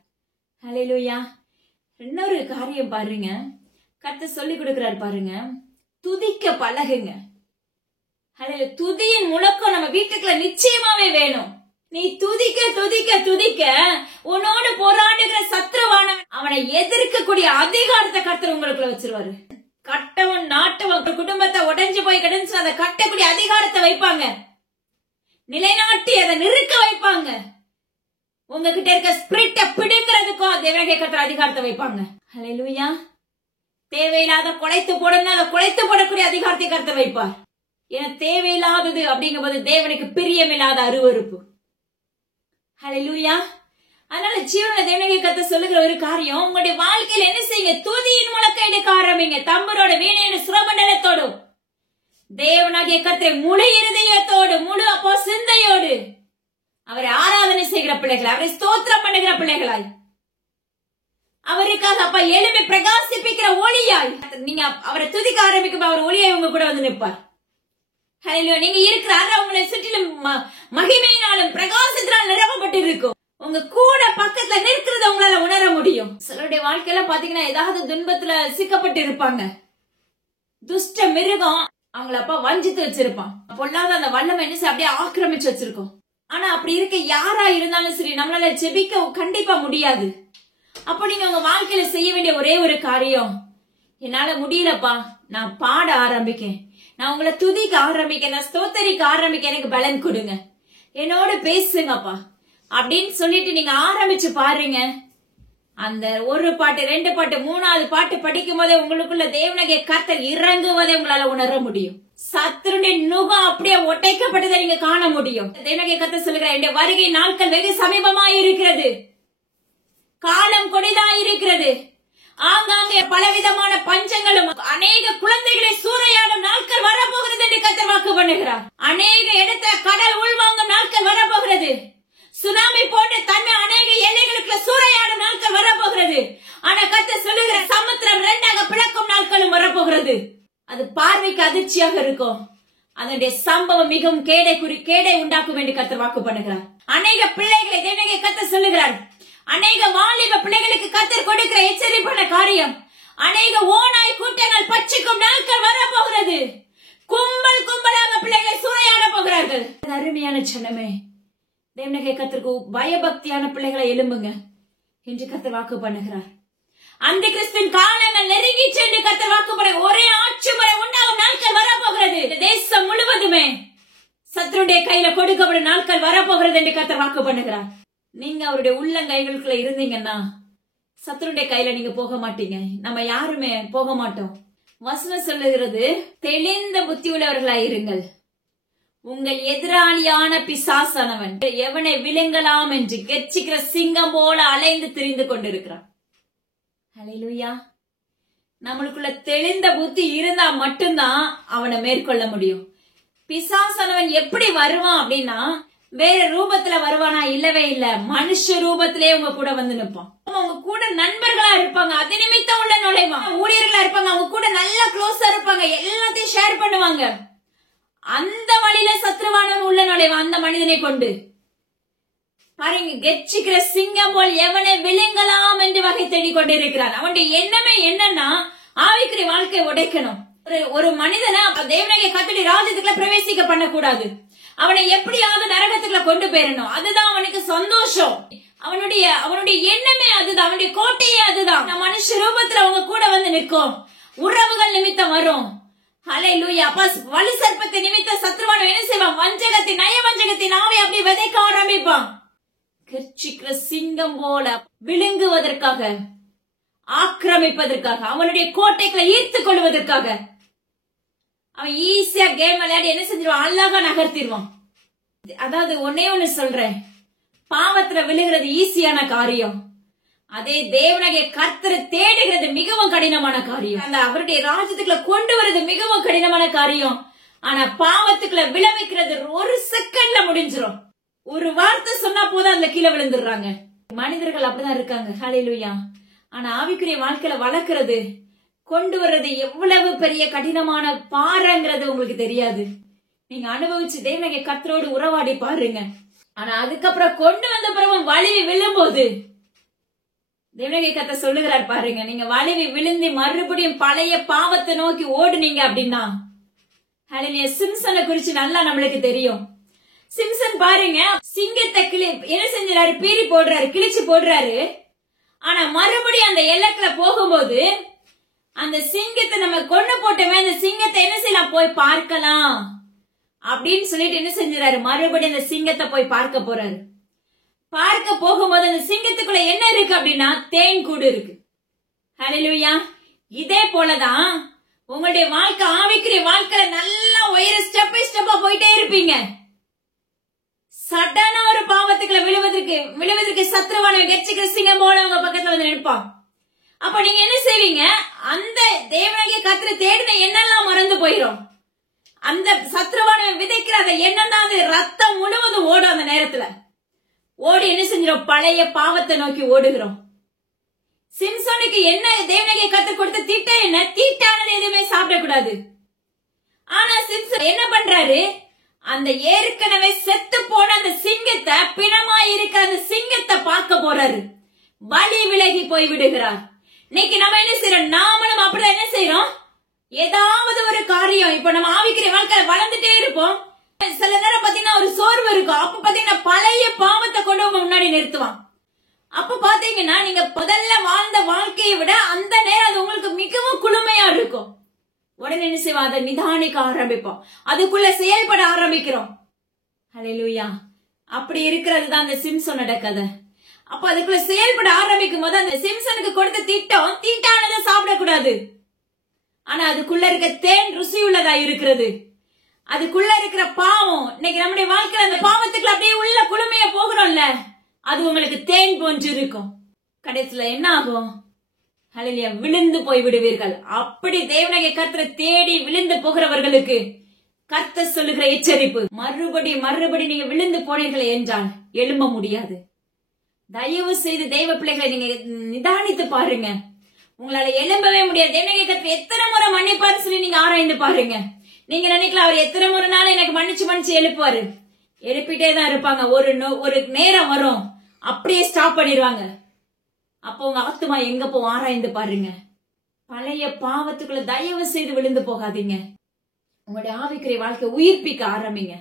ஹல்லேலூயா. இன்னொரு காரியம் பாருங்க, கர்த்தர் சொல்லி கொடுக்கிறார் பாருங்க, துதிக்க பழகுங்க. துதியின் முழக்கம் நம்ம வீட்டுக்குள்ள நிச்சயமாவே வேணும். நீ துதிக்க துதிக்க துதிக்க உன்னோடு போராடுகிற சத்ருவானவன் அவனை எதிர்க்கக்கூடிய அதிகாரத்தை கர்த்தர் உங்களுக்குள்ள வச்சிருவாரு. கட்டவன் நாட்டவன் குடும்பத்தை உடைஞ்சு போய் கிடந்து அதை கட்டக்கூடிய அதிகாரத்தை வைப்பாங்க. நிலைநாட்டி அதை நிறுக்க வைப்பாங்க. உங்ககிட்ட இருக்க ஸ்பிரிட்ட பிடிக்கிறதுக்கும் தேவனுடைய கர்த்தர் அதிகாரத்தை வைப்பாங்க. ஹல்லேலூயா. தேவையில்லாத குலைத்து போடுங்க, அதை குலைத்து போடக்கூடிய அதிகாரத்தை கர்த்தர் வைப்பார். ஏன்னா தேவையில்லாதது அப்படிங்கும் போது தேவனுக்கு பிரியமில்லாத அருவருப்பு. ஹல்லேலூயா. அதனால ஜீவன தேவனுடைய கர்த்தர் சொல்லுகிற ஒரு காரியம், உங்களுடைய வாழ்க்கையில என்ன செய்யுங்க? துதியின் முழக்கம் எடுக்க ஆரம்பிங்க. தம்பரோட வீணையோட சுரமண்டலத்தோடு தேவனாகிய கர்த்தரை முழு இருதயத்தோடு முழு அப்போ சிந்தையோடு அவரை ஆராதனை செய்கிற பிள்ளைகளாய், அவரை ஸ்தோத்திரம் பண்ணுகிற பிள்ளைகளாய், அவருக்காக அப்ப எழுப்பி பிரகாசிப்பிக்கிற ஒளியாய் நீங்க அவரை துதிக்க ஆரம்பிக்கும். அவர் ஒளியாய் உங்க கூட நிற்பார். ஹல்லேலூயா. நீங்க இருக்கிறாரு உங்களை சுற்றிலும் மகிமையினாலும் பிரகாசத்தினால் நிரப்பப்பட்டு இருக்கும். உங்க கூட பக்கத்துல நிற்கிறத உங்களால உணர முடியும். சிலருடைய வாழ்க்கையில பாத்தீங்கன்னா ஏதாவது துன்பத்துல சிக்கப்பட்டு இருப்பாங்க. துஷ்ட மிருகம் அவங்கள அப்பா வஞ்சித்து வச்சிருப்பான். பொல்லாத அந்த வல்லமை என்ன அப்படியே ஆக்கிரமிச்சு வச்சிருக்கோம். ஆனா அப்படி இருக்க யாரா இருந்தாலும் சரி நம்மளால ஜெபிக்க கண்டிப்பா முடியாது. அப்ப நீங்க உங்க வாழ்க்கையில செய்ய வேண்டிய ஒரே ஒரு காரியம், என்னால முடியலப்பா, நான் பாட ஆரம்பிக்கேன், நான் உங்களை துதிக்க ஆரம்பிக்கேன், நான் ஸ்தோத்தரிக்க ஆரம்பிக்க, எனக்கு பலன் கொடுங்க, என்னோட பேசுங்கப்பா அப்படின்னு சொல்லிட்டு நீங்க ஆரம்பிச்சு பாருங்க. அந்த ஒரு பாட்டு, 2 பாட்டு, 3வது பாட்டு படிக்கும் போதே உங்களுக்குள்ள தேவனுடைய கர்த்தர் இறங்குவதை உங்களால உணர முடியும். சத்துருடைய நுகம் அப்படியே ஒட்டைக்கப்பட்டதை நீங்க காண முடியும். தேவனுடைய கர்த்தர் சொல்லுகிறார், என்னுடைய வருகை நாட்கள் வெகு சமீபமாய் இருக்கிறது, காலம் கொடிதாய் இருக்கிறது, ஆங்காங்கே பலவிதமான பஞ்சங்களும் அநேக குழந்தைகளை சூறையாடும் நாட்கள் வரப்போகிறது என்று கர்த்தர் வாக்கு பண்ணுகிறார். அநேக இடத்துல கடல் உள்வாங்கும் நாட்கள் வரப்போகிறது. சுனாமி போன்ற தன்மை அநேக எல்லைகளுக்கு சூறையாடும் நாட்கள் வரப்போகிறது. ஆனா கர்த்தர் சொல்லுகிற சமுத்திரம் 2ஆக பிளக்கும் நாட்களும் வரப்போகிறது. அது பார்வைக்கு அதிர்ச்சியாக இருக்கும். அதனுடைய சம்பவம் மிகவும் கேடை உண்டாக்கும் என்று கர்த்தர் வாக்கு பண்ணுகிறார். அநேக பிள்ளைகளை தேவனுடைய கர்த்தர் சொல்லுகிறார். அநேக வாலிப பிள்ளைகளுக்கு கர்த்தர் கொடுக்கிற எச்சரிப்பான காரியம், அநேக ஓநாய் கூட்டங்கள் பட்சிக்கும் நாட்கள் வரப்போகிறது. கும்பல் கும்பலாக பிள்ளைகளை சூறையாட போகிறார்கள். அருமையான ஜனமே, தேவனுடைய கர்த்தருக்கு பயபக்தியான பிள்ளைகளை எழும்புங்க என்று கர்த்தர் வாக்கு பண்ணுகிறார். அந்த கிறிஸ்துவின் காலங்கள் நெருங்கிச்சு என்று கர்த்தர் வாக்கு பண்ண ஒரே ஆட்சி முறை உண்டாகும் நாட்கள் வரப்போகிறது. தேசம் முழுவதுமே சத்துருடைய கையில கொடுக்கப்படும் நாட்கள் வரப்போகிறது என்று கர்த்தர் வாக்கு பண்ணுகிறார். நீங்க அவருடைய உள்ளங்கைகளுக்குள்ள இருந்தீங்கன்னா சத்துருடைய கையில நீங்க போக மாட்டீங்க. நம்ம யாருமே போக மாட்டோம். வசனம் சொல்லுகிறது, தெளிந்த புத்தி உள்ளவர்களாய் இருங்கள், உங்கள் எதிராளியான பிசாசானவன் எவனை விழுங்கலாம் என்று கெச்சிக்கிற சிங்கம் போல அலைந்து திரிந்து கொண்டிருக்கிறான். ஹல்லேலூயா. நம்மளுக்குள்ள தெளிந்த புத்தி இருந்தா மட்டும்தான் அவனை மேற்கொள்ள முடியும். பிசாசானவன் எப்படி வருவான் அப்படின்னா, வேற ரூபத்துல வருவானா? இல்லவே இல்ல, மனுஷ ரூபத்திலே உங்க கூட வந்து நிற்பான். அவங்க கூட நண்பர்களா இருப்பாங்க, அது நிமித்தம் உள்ள நுழைவான். ஊழியர்களா இருப்பாங்க, அவங்க கூட நல்லா க்ளோஸா இருப்பாங்க, எல்லாத்தையும் ஷேர் பண்ணுவாங்க. அந்த வழியில சத்ருவானவன் உள்ள நுழைவான் அந்த மனிதனை கொண்டு. பாருங்க, கெச்சிக்கிற சிங்கம் போல் எவனை விழுங்கலாம் என்று வகை தேடி கொண்டிருக்கிறான். அவனுடைய எண்ணமே என்னன்னா, ஆவிக்குரிய வாழ்க்கை உடைக்கணும். ஒரு மனிதனை தேவனுடைய கர்த்தருடைய ராஜ்யத்துக்குள்ள பிரவேசிக்க பண்ணக்கூடாது. அவனை எப்படியாவது நரகத்துக்குள்ள கொண்டு போயிடணும். அதுதான் அவனுக்கு சந்தோஷம். அவனுடைய எண்ணமே அதுதான், அவனுடைய கோட்டையே அதுதான். மனுஷ ரூபத்துல அவங்க கூட வந்து நிற்கும், உறவுகள் நிமித்தம் வரும். ஹல்லேலூயா. வலு சர்ப்பத்தை நிமித்தம் சத்ருவானவன் என்ன செய்வான்? வஞ்சகத்தின் நயவஞ்சகத்தின் ஆவி அப்படி விதைக்க ஆரம்பிப்பான். கெர்ச்சிக்கிற சிங்கம் போல விழுங்குவதற்காக, ஆக்கிரமிப்பதற்காக, அவனுடைய கோட்டைகளை ஈர்த்துக் கொள்வதற்காக அவன் ஈஸியா கேம் விளையாடி என்ன செஞ்சிருவான்? அழகா நகர்த்திடுவான். அதாவது ஒன்னே ஒண்ணு சொல்றேன், பாவத்துல விழுகிறது ஈஸியான காரியம், அதே தேவனுடைய கர்த்தரை தேடுகிறது மிகவும் கடினமான காரியம். அந்த அவருடைய ராஜ்யத்துக்குள்ள கொண்டு வரது மிகவும் கடினமான காரியம். ஆனா பாவத்துக்குள்ள விளைவிக்கிறது ஒரு செகண்ட்ல முடிஞ்சிடும். ஒரு வார்த்தை சொன்னா போதும் அதுல கீழே விழுந்துடுறாங்க. மனிதர்கள் அப்படிதான் இருக்காங்க. ஹல்லேலூயா. ஆனா ஆவிக்குரிய வாழ்க்கையில வளர்க்கிறது, கொண்டு வர்றது எவ்வளவு பெரிய கடினமான பாறைங்கிறது உங்களுக்கு தெரியாது. நீங்க அனுபவிச்சு தேவனுடைய கர்த்தரோடு உறவாடி பாருங்க. ஆனா அதுக்கப்புறம் கொண்டு வந்த பிறகு வலிவி விழும்போது தேவனுடைய கர்த்தர் சொல்லுகிறார் பாருங்க, நீங்க வலிவி விழுந்து மறுபடியும் பழைய பாவத்தை நோக்கி ஓடுனீங்க அப்படின்னா, சிம்சனை குறிச்சு நல்லா நம்மளுக்கு தெரியும். சிம்சன் பாருங்க, சிங்கத்தை என்ன செஞ்சாரு? பீறி போடுறாரு, கிழிச்சு போடுறாரு. ஆனா மறுபடியும் அந்த எல்லைக்குள்ள போகும்போது அந்த சிங்கத்தை நம்ம கொண்டு போட்டோமே, அந்த சிங்கத்தை என்ன செய்யலாம்? போய் பார்க்கலாம் அப்படின்னு சொல்லிட்டு என்ன செஞ்சாரு? மறுபடியும் அந்த சிங்கத்தை போய் பார்க்க போறாரு. பார்க்க போகும்போது அந்த சிங்கத்துக்குள்ள என்ன இருக்கு அப்படின்னா, தேன் கூடு இருக்கு. ஹல்லேலூயா. இதே போலதான் உங்களுடைய வாழ்க்கை, ஆவிக்குரிய வாழ்க்கையில நல்லா உயர ஸ்டெப் பை ஸ்டெப்பா போயிட்டே இருப்பீங்க. சடனா ஒரு பாவத்துக்குள்ள விழுவதற்கு சத்ருவானவன் கெர்ச்சிக்கிற சிங்கம் போல உங்க பக்கத்துல வந்து நிற்பான். அப்ப நீங்க என்ன செய்வீங்க? அந்த தேவனுடைய கர்த்தரை தேடின எண்ணெல்லாம் மறந்து போயிடும். அந்த சத்ருவானவன் விதைக்கிற அந்த எண்ணம் தான் ரத்தம் முழுவதும் ஓடும். அந்த நேரத்துல ஓடி என்ன செஞ்சிடும்? பழைய பாவத்தை நோக்கி ஓடுகிறோம். சிம்சோனுக்கு என்ன தேவனுடைய கர்த்தர் கொடுத்த திட்டம் என்ன? தீட்டானது எதுவுமே சாப்பிடக்கூடாது. ஆனா சிம்சன் என்ன பண்றாரு? அந்த ஏற்கனவே செத்து போன அந்த சிங்கத்தை, பிணமாய் இருக்கிற அந்த சிங்கத்தை பார்க்க போறாரு. வலி விலகி போய் விடுகிறார். இன்னைக்கு நம்ம என்ன செய்யறோம்? நாமளும் அப்படிதான் என்ன செய்யறோம்? ஏதாவது ஒரு காரியம், இப்ப நம்ம ஆவிக்குரிய வாழ்க்கையில வளர்ந்துட்டே இருப்போம். சில நேரம் பாத்தீங்கன்னா ஒரு சோர்வு இருக்கும். அப்ப பாத்தீங்கன்னா பழைய பாவத்தை கொண்டு உங்க முன்னாடி நிறுத்துவான். அப்ப பாத்தீங்கன்னா நீங்க முதல்ல வாழ்ந்த வாழ்க்கையை விட அந்த நேரம் அது உங்களுக்கு மிகவும் குளுமையா இருக்கும். உடனே என்ன செய்வோம்? அதை நிதானிக்க ஆரம்பிப்போம், அதுக்குள்ள செயல்பட ஆரம்பிக்கிறோம். ஹல்லேலூயா. அப்படி இருக்கிறது தான் அந்த சிம்சனோட கதை. அப்ப அதுக்குள்ள செயல்பட ஆரம்பிக்கும் போது அந்த சிம்சனுக்கு கொடுத்த திட்டம் தீட்டானதை சாப்பிடக்கூடாது. ஆனா அதுக்குள்ள இருக்க தேன் ருசியுள்ளதா இருக்கிறது. அதுக்குள்ள இருக்கிற பாவம், இன்னைக்கு நம்முடைய வாழ்க்கையில அந்த பாவத்துக்குள்ள அப்படியே உள்ள குளுமையா போகிறோம்ல, அது உங்களுக்கு தேன் போன்று இருக்கும். கடைசியில என்ன ஆகும்? ஹல்லேலூயா, விழுந்து போய் விடுவீர்கள். அப்படி தேவனாகிய கர்த்தரை தேடி விழுந்து போகிறவர்களுக்கு கர்த்தர் சொல்லுகிற எச்சரிப்பு, மறுபடி நீங்க விழுந்து போனீர்களே என்றால் எழும்ப முடியாது. தயவு செய்து தெய்வ பிள்ளைகளை நீங்க நிதானித்து பாருங்க. உங்களால எழும்பவே முடியாது. தேவனாகிய கர்த்தர் எத்தனை முறை மன்னிப்பாரு சொல்லி நீங்க ஆராய்ந்து பாருங்க. நீங்க நினைக்கலாம் அவர் எத்தனை முறைனாலும் எனக்கு மன்னிச்சு எழுப்புவாரு. எழுப்பிட்டே தான் இருப்பாங்க. ஒரு நேரம் வரும், அப்படியே ஸ்டாப் பண்ணிடுவாங்க. அப்போ உங்க ஆத்துமா எங்க போ ஆராய்ந்து பாருங்க. பழைய பாவத்துக்குள்ள தயவு செய்து விழுந்து போகாதீங்க. உங்களுடைய ஆவிக்குரிய வாழ்க்கை உயிர்ப்பிக்க ஆரம்பிங்க.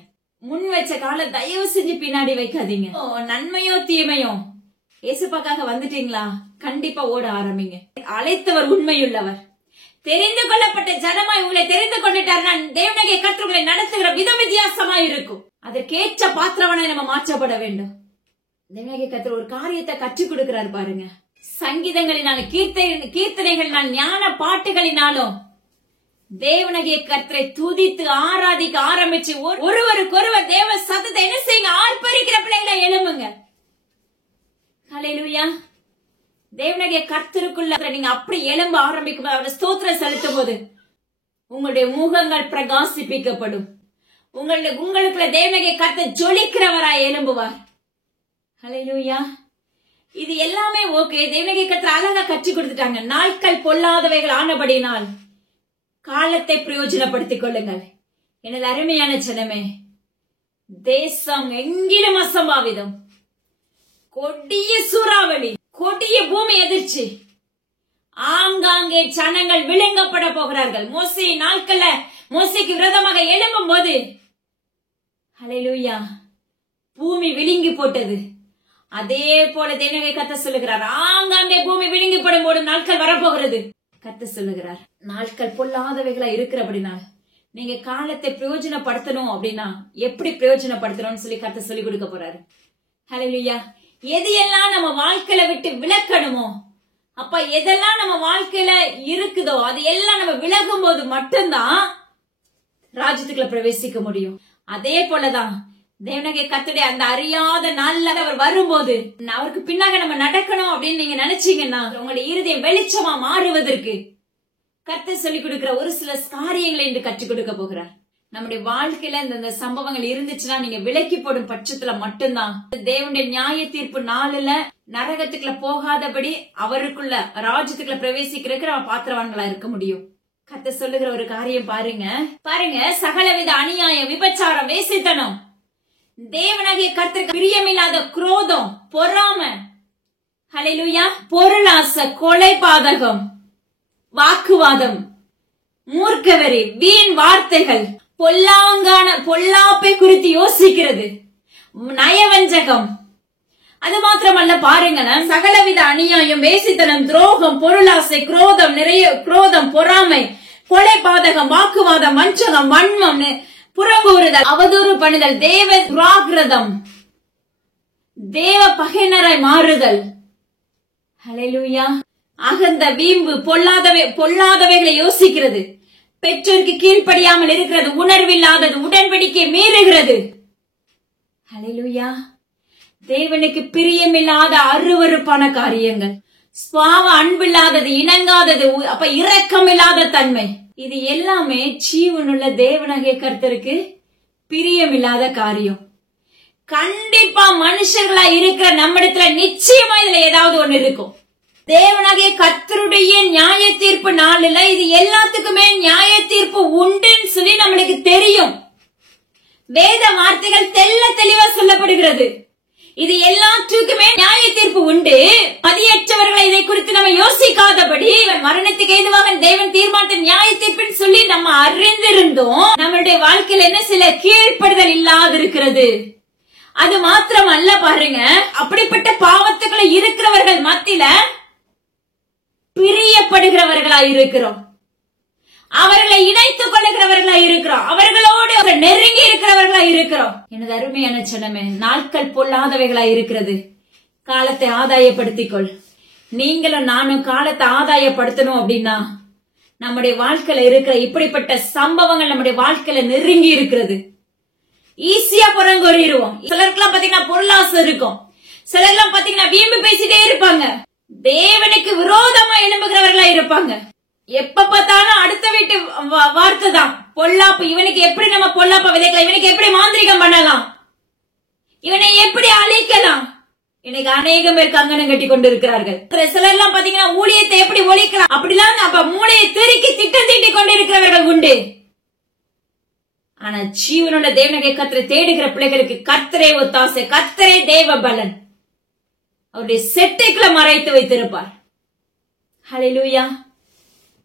முன் வச்ச கால தயவு செஞ்சு பின்னாடி வைக்காதீங்க. நன்மையோ தீமையோ இயேசுவுக்காக வந்துட்டீங்களா, கண்டிப்பா ஓட ஆரம்பிங்க. அழைத்தவர் உண்மையுள்ளவர். தெரிந்து கொள்ளப்பட்ட ஜனமாய் உங்களை தெரிந்து கொண்டுட்டாருன்னா தேவனாகிய கர்த்தர் உங்களை நடத்துகிற விதம் வித்தியாசமா இருக்கும். அதற்கேற்ற பாத்திரவனை நம்ம மாற்றப்பட வேண்டும். தேவனாகிய கர்த்தர் ஒரு காரியத்தை கற்றுக் கொடுக்கிறார் பாருங்க. சங்கீதங்களினாலும் கீர்த்தனைகளினால் ஞான பாட்டுகளினாலும் தேவனாகிய கர்த்தரை துதித்து ஆராதிக்க ஆரம்பிச்சு ஒருவருக்கொருவர் தேவ சத்தத்தை என்ன செய்யுங்க? ஆர்ப்பரிக்கிற பிள்ளைகளை எழும்புங்க. ஹல்லேலூயா. தேவனாகிய கர்த்தருக்குள்ள நீங்க அப்படி எழும்ப ஆரம்பிக்கும் போது, அவருடைய ஸ்தோத்திரம் செலுத்தும் போது உங்களுடைய முகங்கள் பிரகாசிப்பிக்கப்படும். உங்களுக்குள்ள தேவனாகிய கர்த்தர் ஜொலிக்கிறவராய் எழும்புவார். ஹல்லேலூயா. இது எல்லாமே ஓகே. தேவனாகிய கர்த்தர் அழகா கற்றுக் கொடுத்துட்டாங்க. நாட்கள் பொல்லாதவைகள் ஆனபடினால் காலத்தை பிரயோஜனப்படுத்திக் கொள்ளுங்கள். எனது அருமையான ஜனமே, தேசம் எங்கிலும் அசம்பாவிதம், கொடிய சூறாவளி, கொடிய பூமி எதிர்ச்சி, ஆங்காங்கே ஜனங்கள் விழுங்கப்பட போகிறார்கள். மோசே நாட்கள்ல மோசேக்கு விரோதமாக எழும்பும் போது ஹல்லேலூயா பூமி விழுங்கி போட்டது. அதே போல தேவனாகிய கர்த்தர் சொல்லுகிறார், ஆங்காங்கே பூமி விழுங்கி போடும் போது நாட்கள் வரப்போகிறது. கர்த்தர் சொல்லுகிறார், நாட்கள் பொல்லாதவைகளா இருக்கிறபடினா நீங்க காலத்தை பிரயோஜனப்படுத்தணும். அப்படின்னா எப்படி பிரயோஜனப்படுத்தணும்னு சொல்லி கர்த்தர் சொல்லி கொடுக்க போறாரு. ஹல்லேலூயா. எது எல்லாம் நம்ம வாழ்க்கையில விட்டு விலக்கணுமோ, அப்ப எதெல்லாம் நம்ம வாழ்க்கையில இருக்குதோ அது எல்லாம் நம்ம விலகும் போது மட்டும்தான் ராஜ்யத்துக்குள்ள பிரவேசிக்க முடியும். அதே போலதான் தேவனாகிய கர்த்தருடைய அந்த அறியாத நாள்ல அவர் வரும்போது அவருக்கு பின்னாக நம்ம நடக்கணும் அப்படின்னு நீங்க நினைச்சீங்கன்னா உங்களுடைய இருதயம் வெளிச்சமா மாறுவதற்கு கர்த்தர் சொல்லிக் கொடுக்கிற ஒரு சில காரியங்களை இன்று கற்றுக் கொடுக்க போகிறார். நம்முடைய வாழ்க்கையில இந்த சம்பவங்கள் இருந்துச்சுன்னா நீங்க விலக்கி போடும் பட்சத்துல மட்டும்தான் தேவனுடைய நியாய தீர்ப்பு நாளில நரகத்துக்குள்ள போகாதபடி அவருக்குள்ள ராஜ்யத்துக்குள்ள பிரவேசிக்கிறதுக்கு நம்ம பாத்திரவான்களா இருக்க முடியும். கர்த்தர் சொல்லுகிற ஒரு காரியம் பாருங்க. சகலவித அநியாயம், விபச்சாரம், வேசித்தனம், தேவனாகிய கர்த்தருக்கு பிரியமில்லாத குரோதம், பொறாமை, ஹல்லேலூயா, பொருளாசை, கொலை, பாதகம், வாக்குவாதம், மூர்க்கவெறி, வீண் வார்த்தைகள், பொல்லாப்பை குறித்து யோசிக்கிறது, நயவஞ்சகம், அது மாத்திரமல்ல பாருங்களேன், சகலவித அநியாயம், வேசித்தனம், துரோகம், பொருளாசை, குரோதம், பொறாமை, கொலை, பாதகம், வாக்குவாதம், வஞ்சகம், வன்மம், புறங்கூறுதல், அவதூறு பண்ணுதல், தேவ துராகிரதம், தேவ பகையினராய் மாறுதல், ஹல்லேலூயா, அகந்த, வீம்பு, பொல்லாதவைகளை யோசிக்கிறது, பெற்றோருக்கு கீழ்ப்படியாமல் இருக்கிறது, உணர்வில்லாதது, உடன்படிக்கை மீறுகிறது, ஹல்லேலூயா, தேவனுக்கு பிரியமில்லாத அருவருப்பான காரியங்கள், ஸ்வாவ அன்பில்லாதது, இணங்காதது, அப்ப இரக்கமில்லாத தன்மை, இது எல்லாமே ஜீவனுள்ள தேவனாகிய கர்த்தருக்கு பிரியமில்லாத காரியம். கண்டிப்பா மனுஷர்களா இருக்கிற நம்மிடத்துல நிச்சயமா இதுல ஏதாவது ஒண்ணு இருக்கும். தேவனாகிய கர்த்தருடைய நியாய தீர்ப்பு நாளில இது எல்லாத்துக்குமே நியாய தீர்ப்பு உண்டுன்னு சொல்லி நம்மளுக்கு தெரியும். வேத வார்த்தைகள் தெல்ல தெளிவா சொல்லப்படுகிறது. இது எல்லாத்துக்குமே நியாய தீர்ப்பு உண்டு. மதியற்றவர்களை இதை குறித்து நம்ம யோசிக்காதபடி மரணத்துக்கு ஏதுவாக தேவன் தீர்மானித்த நியாய தீர்ப்புன்னு சொல்லி நம்ம அறிந்திருந்தோம். நம்மளுடைய வாழ்க்கையில் என்ன சில கீழ்ப்படுதல் இல்லாது இருக்கிறது. அது மாத்திரம் அல்ல பாருங்க, அப்படிப்பட்ட பாவத்துக்குள்ள இருக்கிறவர்கள் மத்தியில பிரியப்படுகிறவர்களா இருக்கிறோம், அவர்களை இணைத்துக் கொள்ளுகிறவர்களா இருக்கிறோம், அவர்களோடு நெருங்கி இருக்கிறவர்களா இருக்கிறோம். எனது அருமையான ஜனமே, நாட்கள் பொல்லாதவைகளா இருக்கிறது. காலத்தை ஆதாயப்படுத்திக்கொள். நீங்களும் நானும் காலத்தை ஆதாயப்படுத்தணும் அப்படின்னா நம்முடைய வாழ்க்கையில இருக்கிற இப்படிப்பட்ட சம்பவங்கள் நம்முடைய வாழ்க்கையில நெருங்கி இருக்கிறது. ஈஸியா புறங்கொறிடுவோம். சிலருக்குலாம் பாத்தீங்கன்னா பொருளாசை இருக்கும், சிலர்லாம் பாத்தீங்கன்னா வீம்பு பேசிட்டே இருப்பாங்க, தேவனுக்கு விரோதமா எழும்புகிறவர்களா இருப்பாங்க. எப்ப பார்த்தாலும் அடுத்த வீட்டு வார்த்தை தான், பொல்லாப்பு. இவனுக்கு எப்படி நம்ம பொல்லாப்ப விதைக்கலாம், இவனுக்கு எப்படி மாந்திரிகம் பண்ணலாம், இவனை எப்படி அழிக்கலாம். இன்னைக்கு அநேகம் பேர் கங்கணம் கட்டி கொண்டு இருக்கிறார்கள். சிலர் எல்லாம் பாத்தீங்கன்னா ஊழியத்தை எப்படி ஒழிக்கலாம் அப்படிலாம் அப்ப மூளையை திருக்கி திட்டம் தீட்டி கொண்டு இருக்கிறவர்கள் உண்டு. ஆனா ஜீவனோட தேவனுடைய கர்த்தரை தேடுகிற பிள்ளைகளுக்கு கர்த்தரே ஒத்தாசை, கர்த்தரே தேவ பலன் அவருடைய செட்டைக்குள்ள மறைத்து வைத்திருப்பார். ஹல்லேலூயா.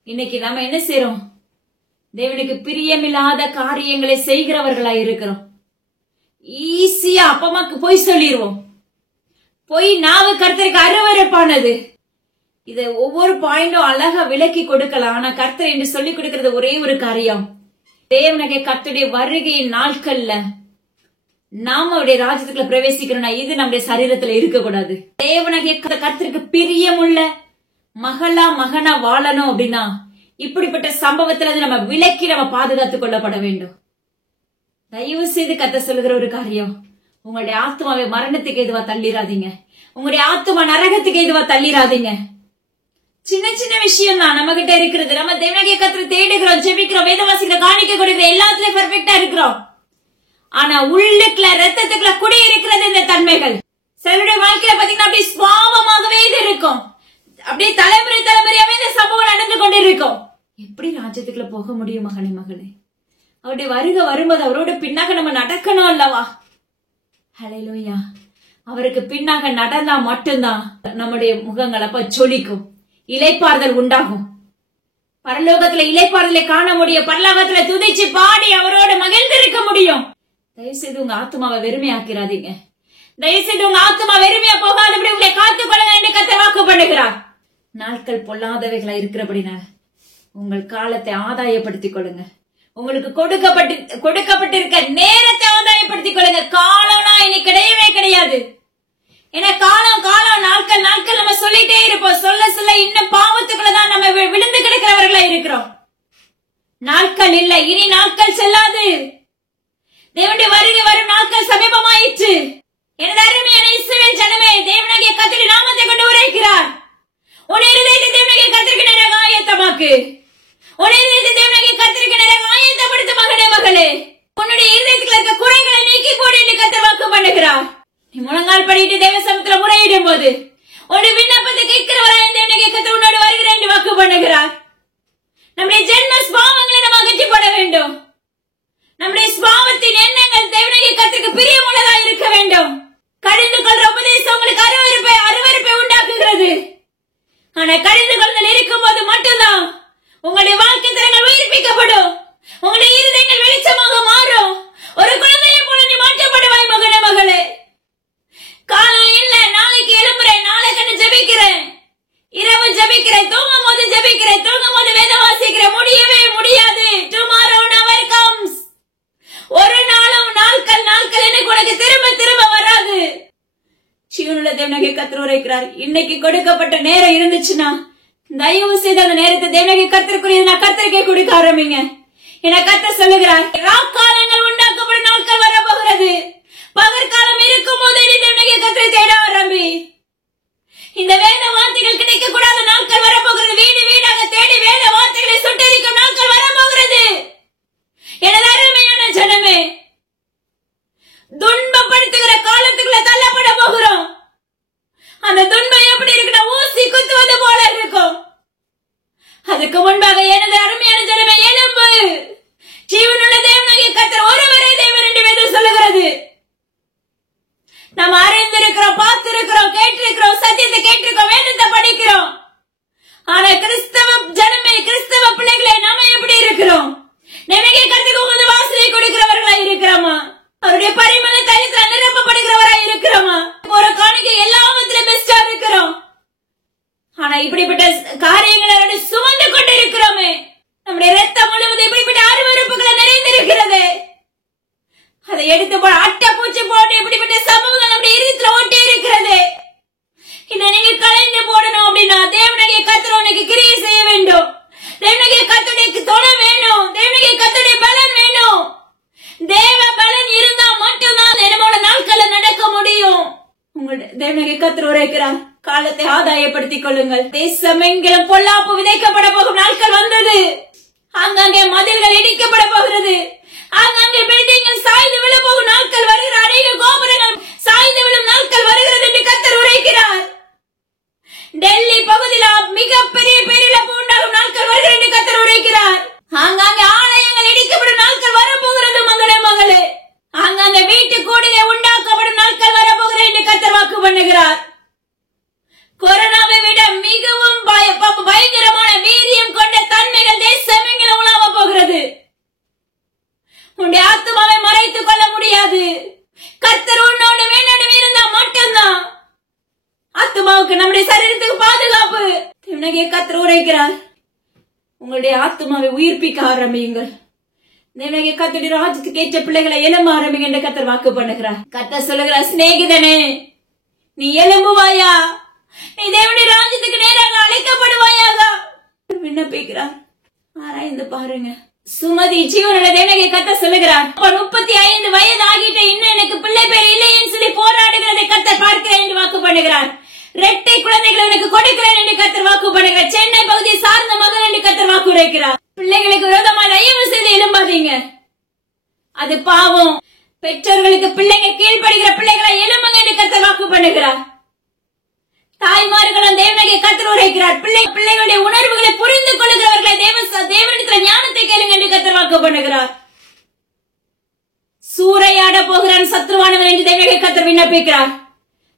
இன்னைக்கு நாம என்ன செய்யறோம்? தேவனுக்கு பிரியமில்லாத காரியங்களை செய்கிறவர்களா இருக்கிறோம். ஈஸியா அப்பமாக்கு போய் சொல்லிடுவோம். போய் நாவு கர்த்தருக்கு அருவருப்பானது. இதை ஒவ்வொரு பாயிண்டும் அழகா விளக்கி கொடுக்கலாம். ஆனா கர்த்தர் என்று சொல்லிக் கொடுக்கிறது ஒரே ஒரு காரியம், தேவனுடைய கர்த்தருடைய வருகையின் நாட்கள்ல நாம அவருடைய ராஜ்யத்துக்குள்ள பிரவேசிக்கிறோம்னா இது நம்முடைய சரீரத்துல இருக்கக்கூடாது. தேவனுடைய கர்த்தருக்கு பிரியமுள்ள மகனா வாழணும் அப்படின்னா இப்படிப்பட்ட சம்பவத்துல நம்ம விலக்கி நம்ம பாதுகாத்துக் கொள்ளப்பட வேண்டும். தயவு செய்து கர்த்தர் சொல்லுகிற ஒரு காரியம், உங்களுடைய ஆத்மாவை மரணத்துக்கு எதுவா தள்ளிராதீங்க, உங்களுடைய ஆத்மா நரகத்துக்கு எதுவா தள்ளிராதீங்க. சின்ன சின்ன விஷயம் தான் நம்ம கிட்ட இருக்கிறது. நம்ம தேவனுடைய கர்த்தரை தேடுகிறோம், ஜெபிக்கிறோம், வேதவாசிகளை காணிக்க கொடுக்கிறோம், எல்லாத்துலயும் பெர்ஃபெக்டா இருக்கிறோம். ஆனா உள்ளுக்குள்ள ரத்தத்துக்குள்ள குடி இருக்கிறது இந்த தன்மைகள். சிலருடைய வாழ்க்கையில பாத்தீங்கன்னா அப்படி சுவாபமாகவே இது இருக்கும், அப்படியே தலைமுறை தலைமுறையாவே இந்த சம்பவம் நடந்து கொண்டு இருக்கும். எப்படி ராஜ்யத்துக்குள்ள போக முடியும் மகனே மகளே? அவருடைய வருகை வரும்போது அவரோட பின்னாக நம்ம நடக்கணும் அல்லவா? ஹல்லேலூயா. அவருக்கு பின்னாக நடந்தா மட்டும்தான் நம்முடைய முகங்கள் அப்ப சொலிக்கும், இளைப்பாறுதல் உண்டாகும். பரலோகத்துல இளைப்பாறுதலை காண முடியும், பரலோகத்துல துதிச்சு பாடி அவரோட மகிழ்ந்திருக்க முடியும். தயவுசெய்து உங்க ஆத்மாவை வெறுமையாக்கிறாதீங்க. தயவுசெய்து உங்க ஆத்மா வெறுமையா போகாதபடி உங்களை காத்துக் கொள்ளுங்க என்று கர்த்தர் வாக்கு பண்ணுகிறார். நாட்கள் பொல்லாதவைகளா இருக்கிறபடினால உங்கள் காலத்தை ஆதாயப்படுத்திக் கொள்ளுங்க. உங்களுக்கு கொடுக்கப்பட்டிருக்க நேரத்தை ஆதாயப்படுத்திக் கொள்ளுங்க. காலம்னா இன்னைக்கு கிடையவே கிடையாது. ஏன்னா காலம் நாட்கள் நம்ம சொல்லிட்டே இருப்போம். சொல்ல இன்னும் பாவத்துக்குள்ளதான் நம்ம விழுந்து கிடக்கிறவர்களா இருக்கிறோம். நாட்கள் இல்லை, இனி நாட்கள் செல்லாது. தேவனுடைய வருகை வரும் நாட்கள் சமீபமாயிற்று. எனது அருமையான இஸ்ரவேல் ஜனமே, தேவனாகிய கர்த்தருடைய நாமத்தை கொண்டு உரைக்கிறார். உன் இருதயத்தை தேவனாகிய கர்த்தருக்கு நேராக ஆயத்தமாக்கு. உன் இருதயத்தை தேவனாகிய கர்த்தருக்கு நேராக ஆயத்தப்படுத்து மகனே மகளே. உன்னுடைய இருதயத்தில் இருக்க குறைகளை நீக்கி போடு என்று கர்த்தர் வாக்கு பண்ணுகிறார். நீ முழங்கால் படிட்டு தேவ சமூகத்தில் முறையிடும் போது உன்னுடைய விண்ணப்பத்தை கேட்கிறவராய் தேவனாகிய கர்த்தர் உன்னோடு வருகிறேன் என்று வாக்கு பண்ணுகிறார். நம்முடைய ஜென்ம சுபாவங்களை நம்ம அகற்றி போட வேண்டும். நம்முடைய சுபாவத்தின் எண்ணங்கள் தேவனாகிய கர்த்தருக்கு பிரியமுள்ளதா இருக்க வேண்டும். கடிந்து கொள்ற உபதேசம் உங்களுக்கு அருவருப்பை உண்டாக்குகிறது. ஆனா கடிந்து கொள்ளுதல் இருக்கும் போது மட்டும்தான் உங்களுடைய வாழ்க்கை தரங்கள் உயிர்ப்பிக்கப்படும். உங்களுடைய இருதயங்கள் வெளிச்சமாக மாறும். ஒரு குழந்தையை போல நீ மாற்றப்படுவாய் மகனே மகளே. காலம் இல்ல, நாளைக்கு எழும்புறேன், நாளை கண்டு ஜெபிக்கிறேன், இரவு ஜெபிக்கிறேன், தூங்கும் போது ஜெபிக்கிறேன், தூங்கும் போது வேதம் வாசிக்கிறேன், முடியவே முடியாது. Tomorrow never comes. ஒரு நாளும் நாட்கள் எனக்கு உனக்கு திரும்ப வராது. ஜீவனுள்ள தேவனாகிய கர்த்தர் உரைக்கிறார். இன்னைக்கு கொடுக்கப்பட்ட நேரம் இருந்துச்சுன்னா தயவு செய்து அந்த நேரத்தை தேவனாகிய கர்த்தருக்குரியது நான் கர்த்தருக்கே கொடுக்க ஆரம்பிங்க. என கர்த்தர் சொல்லுகிறார், ராக்காலங்கள் உண்டாக்கப்படும் நாட்கள் வரப்போகிறது. பகற்காலம் இருக்கும் போதே நீ தேவனாகிய கர்த்தரை தேட ஆரம்பி. இந்த வேத வார்த்தைகள் கிடைக்க கூடாத நாட்கள் வரப்போகிறது. வீடு வீடாக தேடி வேத வார்த்தைகளை சுட்டரிக்கும் நாட்கள் வரப்போகிறது. எனது அருமையான ஜனமே, துன்பப்படுத்துகிற காலத்துக்குள்ள தள்ளப்பட போகிறோம். அந்த துன்பம் எப்படி இருக்குன்னா ஊசி குத்துவது போல இருக்கும். அதுக்கு முன்பாக எனது அருமையான ஜனமே எழும்பு. ஜீவனுள்ள தேவனாகிய கர்த்தர் ஒருவரே தேவன் என்று வேதம் சொல்லுகிறது. நாம் அறிந்து தேவனாகிய கர்த்தர் உரைக்கிறார், காலத்தை ஆதாயப்படுத்திக் கொள்ளுங்கள். தேசமெங்கிலும் பொல்லாப்பு விதைக்கப்பட போகும் நாட்கள் வந்தது. ஆங்காங்கே மதில்கள் இடிக்கப்பட போகிறது. ஆங்காங்கே பில்டிங்கள் சாய்ந்து விழ போகும் நாட்கள் வருகிற, அநேக கோபுரங்கள் சாய்ந்து விழும் நாட்கள் வருகிறது என்று கர்த்தர் உரைக்கிறார். டெல்லி பகுதியில் மிகப்பெரிய பேரிழப்பு உண்டாகும் நாட்கள் வருகிறது என்று கர்த்தர் உரைக்கிறார். ஆங்காங்கே ஆலயங்கள் இடிக்கப்படும் நாட்கள் வரப்போகிறது மகனே மகளே. ஆங்காங்கே வீட்டு கூடிலே உண்டாக்கப்படும் நாட்கள் வரப்போகிறது என்று கர்த்தர் வாக்கு பண்ணுகிறார். கொரோனாவை விட மிகவும் பயங்கரமான வீரியம் கொண்ட தன்மைகள் தேசமெங்கிலும் உலாவ போகிறது. உன்னுடைய ஆத்மாவை மறைத்துக் கொள்ள முடியாது. கர்த்தர் உன்னோடு வேணும் இருந்தா மட்டும்தான் ஆத்மாவுக்கு, நம்முடைய சரீரத்துக்கு பாதுகாப்பு. தேவனாகிய கர்த்தர் உரைக்கிறார், உங்களுடைய ஆத்மாவை உயிர்ப்பிக்க ஆரம்பியுங்கள். தேவனாகிய கர்த்தருடைய ராஜ்யத்துக்கு ஏற்ற பிள்ளைகளை எழும்ப ஆரம்பிங்க என்று கர்த்தர் வாக்கு பண்ணுகிறார். கர்த்தர் சொல்லுகிறார், சிநேகிதனே, நீ எழும்புவாயா? நீ தேவனுடைய ராஜ்யத்துக்கு நேராக அழைக்கப்படுவாயாக விண்ணப்பிக்கிறார். ஆராய்ந்து பாருங்க. சுமதி ஜீவனுள்ள தேவனாகிய கர்த்தர் சொல்லுகிறார், 35 வயது ஆகிட்ட இன்னும் எனக்கு பிள்ளை பேர் இல்லைன்னு சொல்லி போராடுகிறதை கர்த்தர் பார்க்கிறேன் என்று வாக்கு பண்ணுகிறார். இரட்டை குழந்தைகளை எனக்கு கொடுக்கிறேன் என்று கர்த்தர் வாக்கு பண்ணுகிறார். சென்னை பகுதியை சார்ந்த மகன் என்று கர்த்தர் வாக்கு உரைக்கிறார். பிள்ளைகளுக்கு விரோதமாக தயவு செய்து எழும்பாதீங்க, அது பாவம். பெற்றோர்களுக்கு பிள்ளைங்க கீழ்படுகிற பிள்ளைகளை எழும்புங்க என்று கர்த்தர் வாக்கு பண்ணுகிறார். தாய்மார்களும் தேவனாகிய கர்த்தர் உரைக்கிறார், பிள்ளைகளுடைய உணர்வுகளை புரிந்து கொள்கிறவர்களை தேவனிடத்தில் ஞானத்தை கேளுங்க என்று கர்த்தர் வாக்கு பண்ணுகிறார். சூறையாட போகிறான் சத்ருவானவன் என்று தேவனாகிய கர்த்தர் விண்ணப்பிக்கிறார்.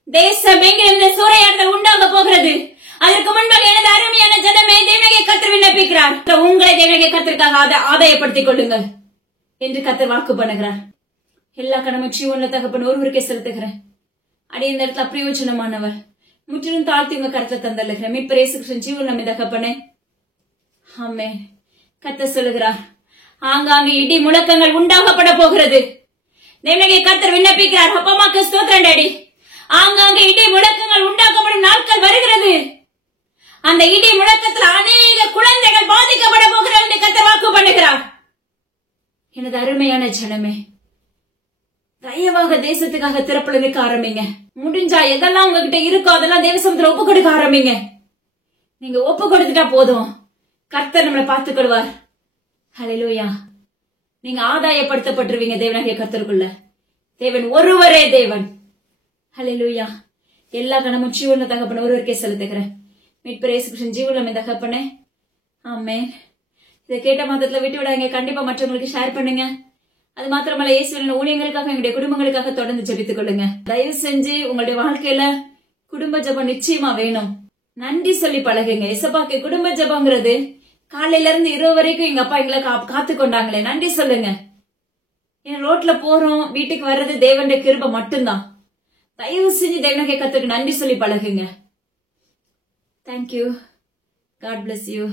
தேசம் எங்கிலும் இந்த சூறையாடுதல் உண்டாக போகிறது. அதற்கு முன்பாக எனது அருமையான ஜனமே தேவனாகிய கர்த்தர் விண்ணப்பிக்கிறார், உங்களை தேவனாகிய கர்த்தருக்காக ஆதாயப்படுத்திக் கொள்ளுங்கள் என்று கர்த்தர் வாக்கு பண்ணுகிறார். எல்லா கடமை ஜீவனுள்ள தகப்பன் ஒருவருக்கே செலுத்துகிறேன். அடி இந்த இடத்துல அப்பிரயோஜனமானவர் முற்றிலும் தாழ்த்தி உங்க கருத்தை தந்தல்லுகிறேன். மீட்பர் இயேசு கிறிஸ்துவின் ஜீவன் நம்மை தகப்பனே, ஆமென். கர்த்தர் சொல்லுகிறார், ஆங்காங்கே இடி முழக்கங்கள் உண்டாகப்பட போகிறது. தேவனாகிய கர்த்தர் விண்ணப்பிக்கிறார், அப்பமாக்கு ஸ்தோத்திரம் டாடி. ஆங்காங்கே இடி முழக்கங்கள் உண்டாக்கப்படும் நாட்கள் வருகிறது. அந்த இடி முழக்கத்தில் அநேக குழந்தைகள் பாதிக்கப்பட போகிறார் என்று கர்த்தர் வாக்கு பண்ணுகிறார். எனது அருமையான ஜனமே, தயவாக தேசத்துக்காக திறப்புல நிற்க ஆரம்பிங்க. முடிஞ்சா எதெல்லாம் உங்ககிட்ட இருக்கோ அதெல்லாம் தேவசமத்துல ஒப்பு கொடுக்க ஆரம்பிங்க. நீங்க ஒப்பு கொடுத்துட்டா போதும், கர்த்தர் நம்மளை பார்த்துக் கொள்வார். ஹல்லேலூயா. நீங்க ஆதாயப்படுத்தப்பட்டுருவீங்க தேவனாகிய கர்த்தருக்குள்ள. தேவன் ஒருவரே தேவன். ஹல்லேலூயா. எல்லா கணமும் ஜீவனுள்ள தகப்பன ஒருவருக்கே செலுத்துகிறேன். மீட்பர் இயேசு கிறிஸ்துவின் ஜீவனுள்ள தகப்பனே, ஆமென். இதை கேட்ட மாத்திரத்துல விட்டு விடாங்க. கண்டிப்பா மற்றவங்களுக்கு ஷேர் பண்ணுங்க. அது மாத்திரமல்ல, இயேசுவின் ஊழியங்களுக்காக, எங்களுடைய குடும்பங்களுக்காக தொடர்ந்து ஜெபித்துக் கொள்ளுங்க. தயவு செஞ்சு உங்களுடைய வாழ்க்கையில குடும்ப ஜெபம் நிச்சயமா வேணும். நன்றி சொல்லி பழகுங்க. எசப்பாக்கு குடும்ப ஜெபங்கிறது காலையில இருந்து இரவு வரைக்கும் எங்க அப்பா எங்களை காத்து கொண்டாங்களே, நன்றி சொல்லுங்க. என் ரோட்ல போறோம், வீட்டுக்கு வர்றது தேவனுடைய கிருபை மட்டும்தான். தயவு செஞ்சு தேவனாகிய கர்த்தருக்கு நன்றி சொல்லி பழகுங்க. தேங்க்யூ. God bless you.